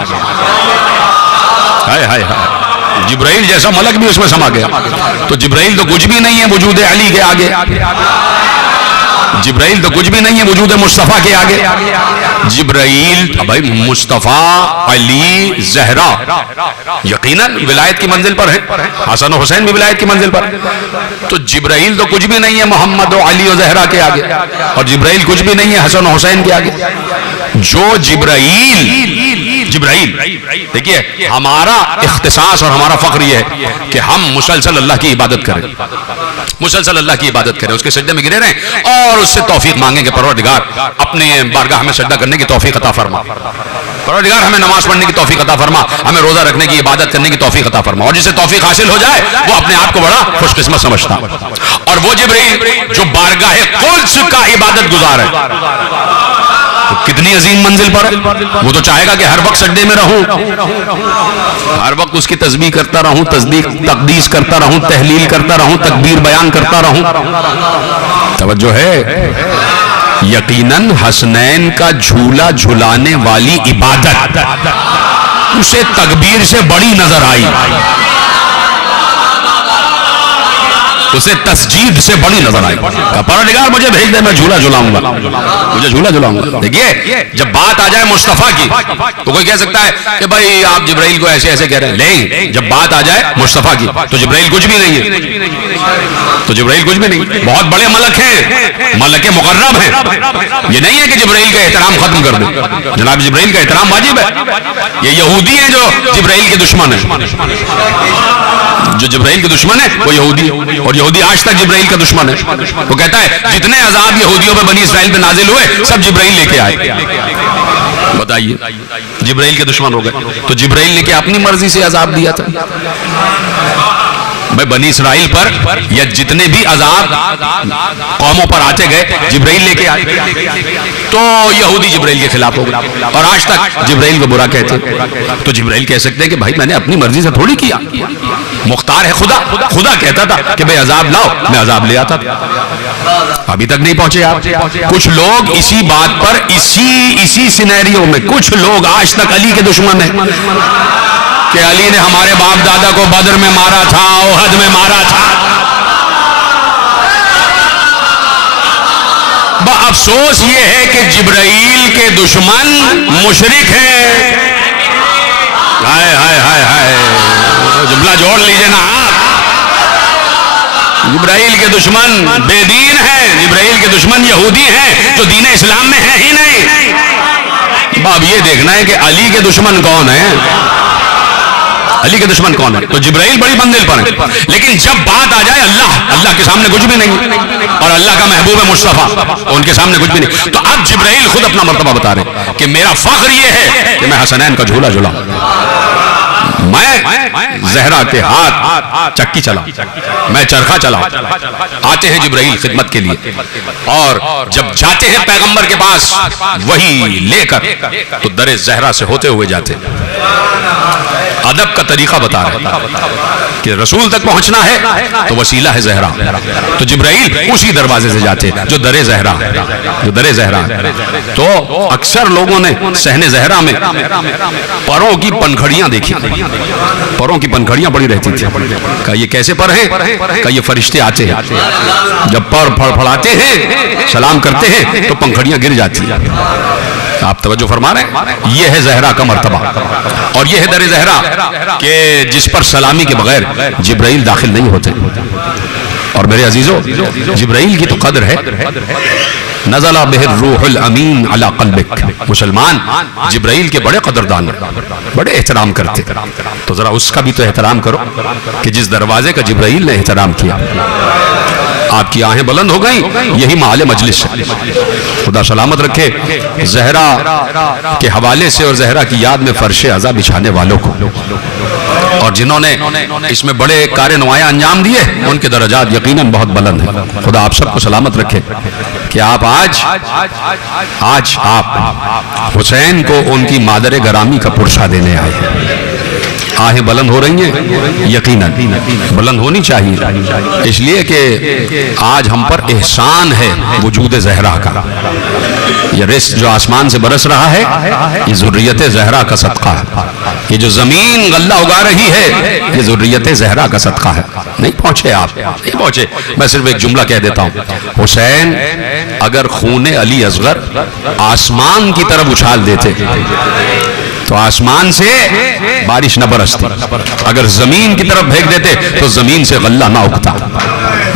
ہائے ہائے ہائے، جبرائیل جیسا ملک بھی اس میں سما گیا. تو جبرائیل تو کچھ بھی نہیں ہے وجود علی کے آگے، جبرائیل تو کچھ بھی نہیں ہے وجود مصطفیٰ کے آگے. جبرائیل بھائی مصطفیٰ، علی، زہرا یقیناً ولایت کی منزل پر ہے، حسن و حسین بھی ولایت کی منزل پر. تو جبرائیل تو کچھ بھی نہیں ہے محمد و علی و زہرا کے آگے، اور جبرائیل کچھ بھی نہیں ہے حسن و حسین کے آگے. جو جبرائیل دیکھیے، ہمارا اختصاص اور ہمارا فخر یہ ہے کہ ہم مسلسل اللہ کی عبادت کریں، مسلسل اللہ کی عبادت کریں، اس کے سجدے میں گرے رہیں اور اس سے توفیق مانگیں کہ پروردگار اپنے بارگاہ میں سجدہ کرنے کی توفیق عطا فرما، پروردگار ہمیں نماز پڑھنے کی توفیق عطا فرما، ہمیں روزہ رکھنے کی عبادت کرنے کی توفیق عطا فرما. اور جسے توفیق حاصل ہو جائے وہ اپنے آپ کو بڑا خوش قسمت سمجھتا. اور وہ جبرائیل جو بارگاہ قدس کا عبادت گزار ہے کتنی عظیم منزل پر ہے. وہ تو چاہے گا کہ ہر وقت سجدے میں رہوں، ہر وقت اس کی تسبیح کرتا رہوں، تقدیس کرتا رہوں، تحلیل کرتا رہوں، تکبیر بیان کرتا رہوں. توجہ ہے. یقیناً حسنین کا جھولا جھلانے والی عبادت اسے تکبیر سے بڑی نظر آئی، اسے تسجید سے بڑی نظر آئی. پروردگار مجھے بھیج دے، میں جھولا جھلاؤں گا، مجھے جھولا جھلاؤں گا. دیکھیے جب بات آ جائے مصطفیٰ کی تو کوئی کہہ سکتا ہے کہ بھائی آپ جبرائیل کو ایسے ایسے کہہ رہے ہیں، نہیں، جب بات آ جائے مصطفیٰ کی تو جبرائیل کچھ بھی نہیں ہے، تو جبرائیل کچھ بھی نہیں. بہت بڑے ملک ہیں، ملک مقرب ہیں. یہ نہیں ہے کہ جبرائیل کا احترام ختم کر دیں، جناب جبرائیل کا احترام واجب ہے. یہ یہودی ہیں جو جبرائیل کے دشمن ہیں، جو جبرائیل کے دشمن ہے وہ یہودی ہے، اور یہودی آج تک جبرائیل کا دشمن ہے. وہ کہتا ہے جتنے عذاب یہودیوں پہ بنی اسرائیل پہ نازل ہوئے سب جبرائیل لے کے آئے. بتائیے، جبرائیل کے دشمن ہو گئے. تو جبرائیل نے کیا اپنی مرضی سے عذاب دیا تھا؟ بھائی بنی اسرائیل پر یا جتنے بھی عذاب قوموں پر آتے گئے جبرائیل لے کے آئے. تو یہودی جبرائیل کے خلاف ہو گئے اور آج تک جبرائیل کو برا کہتے. تو جبرائیل کہہ سکتے ہیں کہ بھائی میں نے اپنی مرضی سے تھوڑی کیا، مختار ہے خدا. خدا کہتا تھا کہ بھئی عذاب لاؤ، میں عذاب لے آتا تھا. ابھی تک نہیں پہنچے آپ. کچھ لوگ اسی بات پر اسی سینیریو میں کچھ لوگ آج تک علی کے دشمن ہیں کہ علی نے ہمارے باپ دادا کو بدر میں مارا تھا، احد میں مارا تھا. افسوس یہ ہے کہ جبرائیل کے دشمن مشرک ہیں. ہائے ہائے ہائے ہائے، جملہ جوڑ لیجئے نا آپ. جبرائیل کے دشمن بے دین ہیں، جبرائیل کے دشمن یہودی ہیں جو دین اسلام میں ہیں ہی نہیں. اب یہ دیکھنا ہے کہ علی کے دشمن کون ہیں. علی کے دشمن کون ہے؟ تو جبرائیل بڑی منزل پر ہے، لیکن جب بات آ جائے اللہ کے سامنے کچھ بھی نہیں، اور اللہ کا محبوب مصطفیٰ ان کے سامنے کچھ بھی نہیں۔ تو اب جبرائیل خود اپنا مرتبہ بتا رہے ہیں کہ میرا فخر یہ ہے کہ میں حسنین کا جھولا جھولا، میں زہرا کے ہاتھ چکی چلا، میں چرخہ چلا۔ آتے ہیں جبرائیل خدمت کے لیے، اور جب جاتے ہیں پیغمبر کے پاس وہی لے کر، تو در زہرا سے ہوتے ہوئے جاتے ہیں۔ ادب کا طریقہ بتا رہے ہیں کہ رسول تک پہنچنا ہے تو وسیلہ ہے زہرا، تو جبرائیل اسی دروازے سے جاتے جو در زہرا، جو در زہرا۔ تو اکثر لوگوں نے صحن زہرا میں پروں کی پنکھڑیاں دیکھی، پروں کی پنکھڑیاں بڑی رہتی تھی۔ کہا یہ کیسے پر ہیں؟ کہا یہ فرشتے آتے ہیں، جب پر پھڑپھڑاتے ہیں سلام کرتے ہیں تو پنکھڑیاں گر جاتی ہیں۔ آپ توجہ فرما رہے ہیں؟ یہ ہے زہرا کا مرتبہ، اور یہ ہے در زہرا کہ جس پر سلامی کے بغیر جبرائیل داخل نہیں ہوتے۔ اور میرے عزیزو، جبرائیل کی تو قدر ہے، نزل بہ الروح الامین علی قلبک۔ مسلمان جبرائیل کے بڑے قدردان ہیں، بڑے احترام کرتے، تو ذرا اس کا بھی تو احترام کرو کہ جس دروازے کا جبرائیل نے احترام کیا۔ آپ کی آنکھیں بلند ہو گئیں، یہی محل مجلس ہے۔ خدا سلامت رکھے زہرا کے حوالے سے اور زہرا کی یاد میں فرش عزا بچھانے والوں کو، اور جنہوں نے اس میں بڑے کار نمایاں انجام دیے ان کے درجات یقیناً بہت بلند ہیں۔ خدا آپ سب کو سلامت رکھے کہ آپ آج آپ حسین کو ان کی مادر گرامی کا پرسہ دینے آئے ہیں۔ آہیں بلند ہو رہی ہیں، یقیناً بلند ہونی چاہیے، اس لیے کہ آج ہم پر احسان ہے وجود زہرا کا۔ یہ رزق جو آسمان سے برس رہا ہے یہ ذریت زہرا کا صدقہ ہے، یہ جو زمین غلہ اگا رہی ہے یہ ذریت زہرا کا صدقہ ہے۔ نہیں پہنچے آپ، نہیں پہنچے۔ میں صرف ایک جملہ کہہ دیتا ہوں، حسین اگر خون علی اصغر آسمان کی طرف اچھال دیتے تو آسمان سے بارش نہ برستی، اگر زمین کی طرف پھینک دیتے تو زمین سے غلہ نہ اگتا۔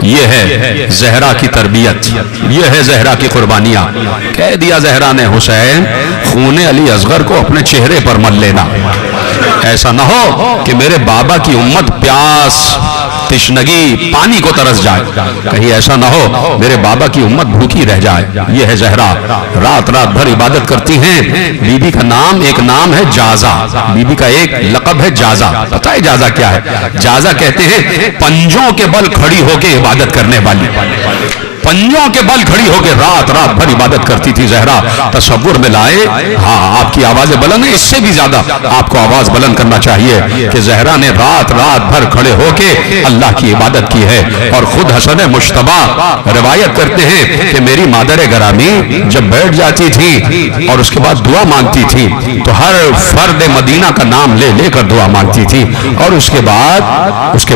یہ ہے زہرا کی تربیت، یہ ہے زہرا کی قربانیاں۔ کہہ دیا زہرا نے حسین خون علی اصغر کو اپنے چہرے پر مل لینا، ایسا نہ ہو کہ میرے بابا کی امت پیاس تشنگی پانی کو ترس جائے، کہیں ایسا نہ ہو میرے بابا کی امت بھوکی رہ جائے۔ یہ ہے زہرا، رات بھر عبادت کرتی ہیں۔ بی بی کا نام ایک نام ہے جازہ، بی بی کا ایک لقب ہے جازہ۔ پتہ ہے جازہ کیا ہے؟ جازہ کہتے ہیں پنجوں کے بل کھڑی ہو کے عبادت کرنے والی، پنجوں کے بل کھڑی ہو کے رات بھر عبادت کرتی تھی زہرا۔ تصور میں لائے، ہاں آپ کی آوازیں بلند ہیں، اس سے بھی زیادہ آپ کو آواز بلند کرنا چاہیے کہ زہرا نے رات بھر کھڑے ہو کے اللہ کی عبادت کی ہے۔ اور خود حسن مجتبی روایت کرتے ہیں کہ میری مادر گرامی جب بیٹھ جاتی تھی اور اس کے بعد دعا مانگتی تھی تو ہر فرد مدینہ کا نام لے لے کر دعا مانگتی تھی، اور اس کے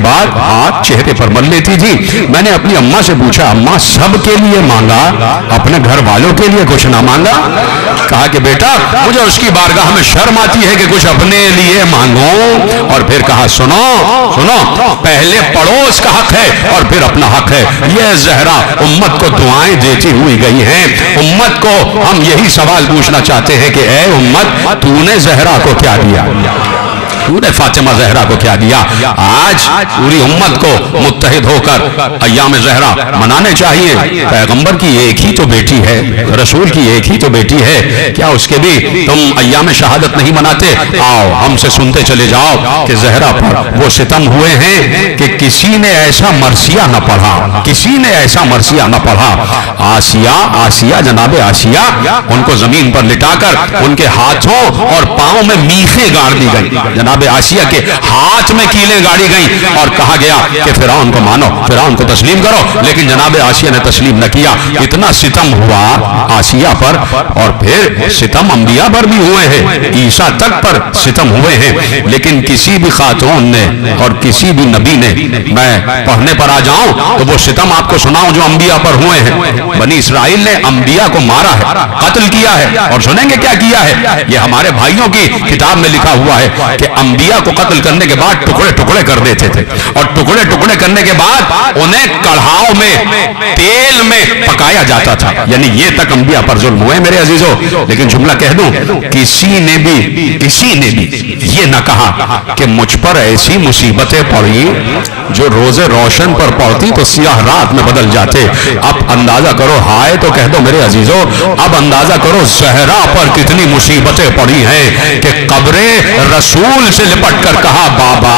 بعد ہاتھ چہرے پر مل لیتی تھی۔ میں نے اپنی اماں سے پوچھا، اماں سب کے لیے مانگا، اپنے گھر والوں کے لیے کچھ نہ مانگا؟ کہا کہ بیٹا مجھے اس کی بارگاہ میں شرم آتی ہے کہ کچھ اپنے لیے مانگوں۔ اور پھر کہا سنو پہلے پڑوس کا حق ہے اور پھر اپنا حق ہے۔ یہ زہرا امت کو دعائیں دیتی ہوئی گئی ہیں۔ امت کو ہم یہی سوال پوچھنا چاہتے ہیں کہ اے امت، تو نے زہرا کو کیا دیا؟ تو نے فاطمہ زہرا کو کیا دیا؟ آج پوری امت کو متحد ہو کر ایام زہرا منانے چاہیے۔ پیغمبر کی ایک ہی تو بیٹی ہے، رسول کی ایک ہی تو بیٹی ہے، کیا اس کے بھی تم ایام شہادت نہیں مناتے؟ آؤ ہم سے سنتے چلے جاؤ کہ زہرا پر وہ ستم ہوئے ہیں کہ کسی نے ایسا مرثیہ نہ پڑھا، کسی نے ایسا مرثیہ نہ پڑھا۔ آسیہ جناب آسیہ، ان کو زمین پر لٹا کر ان کے ہاتھوں اور پاؤں میں میخیں گاڑ دی گئی، جناب آسیہ کے ہاتھ میں کیلیں گاڑی گئیں اور کہا گیا کہ فرعون کو مانو، فرعون کو تسلیم کرو، لیکن جناب آسیہ نے تسلیم نہ کیا۔ اتنا ستم ہوا آسیہ پر، اور پھر ستم انبیاء پر بھی ہوئے ہیں، عیسیٰ تک پر ستم ہوئے ہیں، لیکن کسی بھی خاتون نے اور کسی بھی نبی نے، میں پڑھنے پر آ جاؤں تو وہ ستم آپ کو سناؤں جو انبیاء پر ہوئے ہیں۔ بنی اسرائیل نے انبیاء کو مارا ہے، قتل کیا ہے، اور سنیں گے کیا کیا ہے؟ یہ ہمارے بھائیوں کی کتاب میں لکھا ہوا ہے کہ انبیاء کو قتل کرنے کے بعد ٹکڑے ٹکڑے کر دیتے تھے، اور ٹکڑے ٹکڑے کرنے کے بعد انہیں کڑھاؤ میں تیل میں پکایا جاتا تھا. یعنی یہ تک انبیاء پر ظلم ہوئے میرے عزیزو. لیکن جملہ کہہ دوں، کسی نے بھی یہ نہ کہا کہ مجھ پر ایسی مصیبتیں پڑی جو روز روشن پر پڑتی تو سیاہ رات میں بدل جاتے. اب اندازہ کرو، ہائے تو کہہ دو میرے عزیزو، اب اندازہ کرو زہرا پر کتنی مصیبتیں پڑی ہیں کہ قبر رسول سے لپٹ کر کہا بابا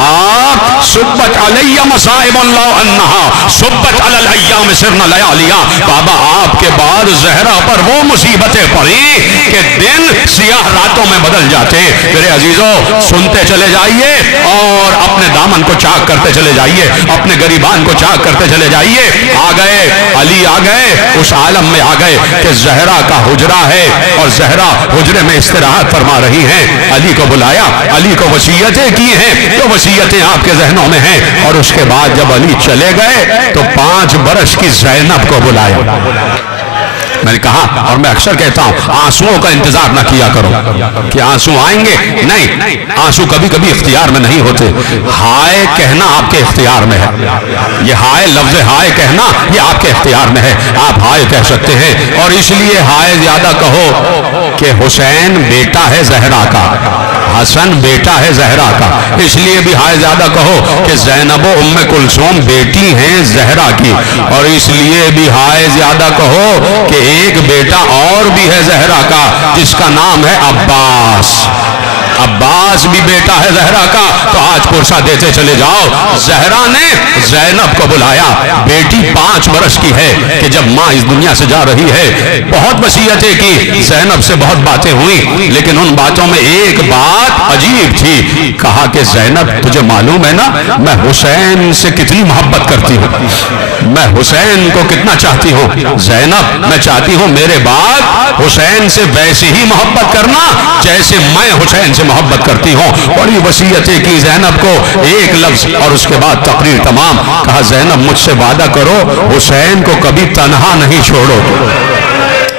صبت علی مصائب اللہ انہا صبت علی الایام سرنا لیالیا. بابا آپ کے بعد زہرا پر وہ مصیبتیں پڑی کہ دن سیاہ راتوں میں بدل جاتے. میرے عزیزو سنتے چلے جائیے اور اپنے دامن کو چاک کرتے چلے جائیے، اپنے گریبان کو چاک کرتے چلے جائیے. آ گئے علی، آ گئے اس عالم میں، آ گئے کہ زہرا کا حجرہ ہے اور زہرا حجرے میں استراحت فرما رہی ہیں. علی کو بلایا، علی کو وصیتیں کی ہیں جو وصیتیں آپ کے ذہنوں میں ہیں. اور اس کے بعد جب علی چلے گئے تو 5 برس کی زینب کو بلایا. میں نے کہا اور میں اکثر کہتا ہوں آنسوؤں کا انتظار نہ کیا کرو کہ آنسو آئیں گے، نہیں، آنسو کبھی کبھی اختیار میں نہیں ہوتے. ہائے کہنا آپ کے اختیار میں ہے، یہ ہائے لفظ ہائے کہنا یہ آپ کے اختیار میں ہے، آپ ہائے کہہ سکتے ہیں. اور اس لیے ہائے زیادہ کہو کہ حسین بیٹا ہے زہرا کا، حسن بیٹا ہے زہرا کا، اس لیے بھی ہائے زیادہ کہو کہ زینب و ام کلثوم بیٹی ہیں زہرا کی، اور اس لیے بھی ہائے زیادہ کہو کہ ایک بیٹا اور بھی ہے زہرا کا جس کا نام ہے عباس. عباس بھی بیٹا ہے زہرا کا. تو آج پرسہ دیتے چلے جاؤ. زہرا نے زینب کو بلایا، بیٹی 5 برس کی ہے کہ جب ماں اس دنیا سے جا رہی ہے بہت وصیتیں کی، زینب سے بہت باتیں ہوئی، لیکن ان باتوں میں ایک بات عجیب تھی. کہا کہ زینب تجھے معلوم ہے نا میں حسین سے کتنی محبت کرتی ہوں، میں حسین کو کتنا چاہتی ہوں. زینب میں چاہتی ہوں میرے بعد حسین سے ویسے ہی محبت کرنا جیسے میں حسین سے محبت کرتی ہوں. بڑی وصیتیں کی زینب کو، ایک لفظ اور اس کے بعد تقریر تمام. کہا زینب مجھ سے وعدہ کرو حسین کو کبھی تنہا نہیں چھوڑو،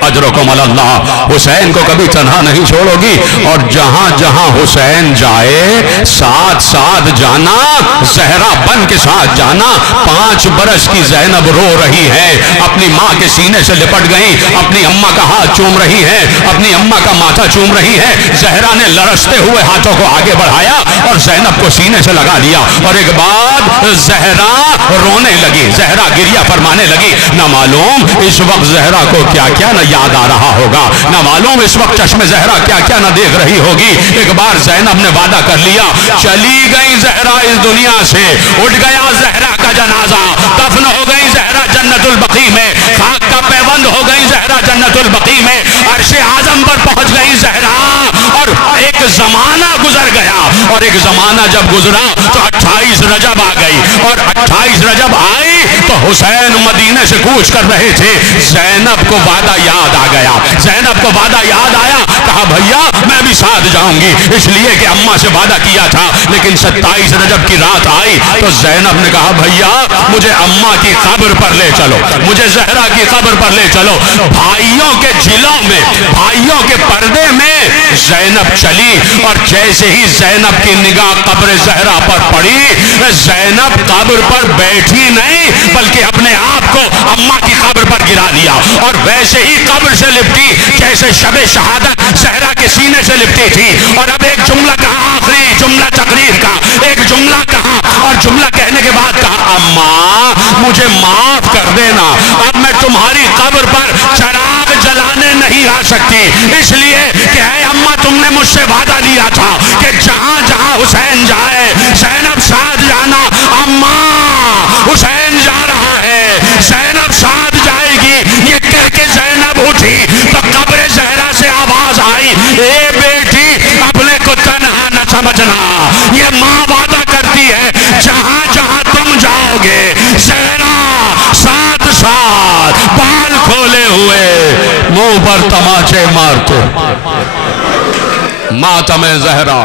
اجرکم علی اللہ، حسین کو کبھی تنہا نہیں چھوڑو گی، اور جہاں جہاں حسین جائے ساتھ ساتھ جانا، زہرا بن کے ساتھ جانا. 5 برس کی زینب رو رہی ہے، اپنی ماں کے سینے سے لپٹ گئی، اپنی اماں کا ہاتھ چوم رہی ہے، اپنی اماں کا ماتھا چوم رہی ہے. زہرا نے لرزتے ہوئے ہاتھوں کو آگے بڑھایا اور زینب کو سینے سے لگا لیا، اور ایک بعد زہرا رونے لگی، زہرا گریہ فرمانے لگی. نہ معلوم اس وقت زہرا کو کیا کیا نہ یاد آ رہا ہوگا، نہ معلوم اس وقت چشم زہرا کیا کیا نہ دیکھ رہی ہوگی. ایک بار زینب نے وعدہ کر لیا، چلی گئی زہرا اس دنیا سے، اٹھ گیا زہرا کا جنازہ، دفن ہو گئی زہرا جنت البقیع میں، خاک کا پیوند ہو گئی زہرا جنت البقیع میں، عرش اعظم پر پہنچ گئی زہرا. اور ایک زمانہ گزر گیا، اور ایک زمانہ جب گزرا تو 28 رجب آ گئی، اور 28 رجب آئی تو حسین مدینے سے کوچ کر رہے تھے. زینب کو وعدہ یاد آ گیا، زینب کو وعدہ یاد آیا. کہا بھیا میں بھی ساتھ جاؤں گی، اس لیے کہ اماں سے وعدہ کیا تھا. لیکن 27 رجب کی رات آئی تو زینب نے کہا بھیا مجھے اماں کی قبر پر لے چلو، مجھے زہرا کی قبر پر لے چلو. بھائیوں کے جلوں میں، بھائیوں کے پردے میں زینب چلی، اور جیسے ہی زینب کی نگاہ قبر زہرا پر پڑی، زینب قبر پر بیٹھی نہیں بلکہ اپنے آپ کو اماں کی قبر پر گرا لیا، اور ویسے ہی قبر سے لپٹی جیسے شب شہادت زہرا کے سینے سے لپٹی تھی. اور اب ایک جملہ کہا، آخری جملہ تقریر کا ایک جملہ کہا، اور جملہ کہنے کے بعد کہا اماں مجھے معاف کر دینا، اب میں تمہاری قبر پر چراغ جلانے نہیں آ سکتی، اس لیے کہ اے اماں تم نے مجھ سے وعدہ لیا تھا کہ جہاں جہاں حسین جائے زینب ساتھ جانا. اماں حسین جا رہا ہے، زینب ساتھ جائے گی. یہ کہہ کے زینب اٹھی تو قبر زہرا سے آواز آئی، اے بیٹی اپنے کو تنہا نہ سمجھنا، یہ ماں وعدہ کرتی ہے جہاں جہاں تم جاؤ گے زہرا ساتھ ساتھ بال کھولے ہوئے منہ پر تماچے مارتے. ماتم زہرا.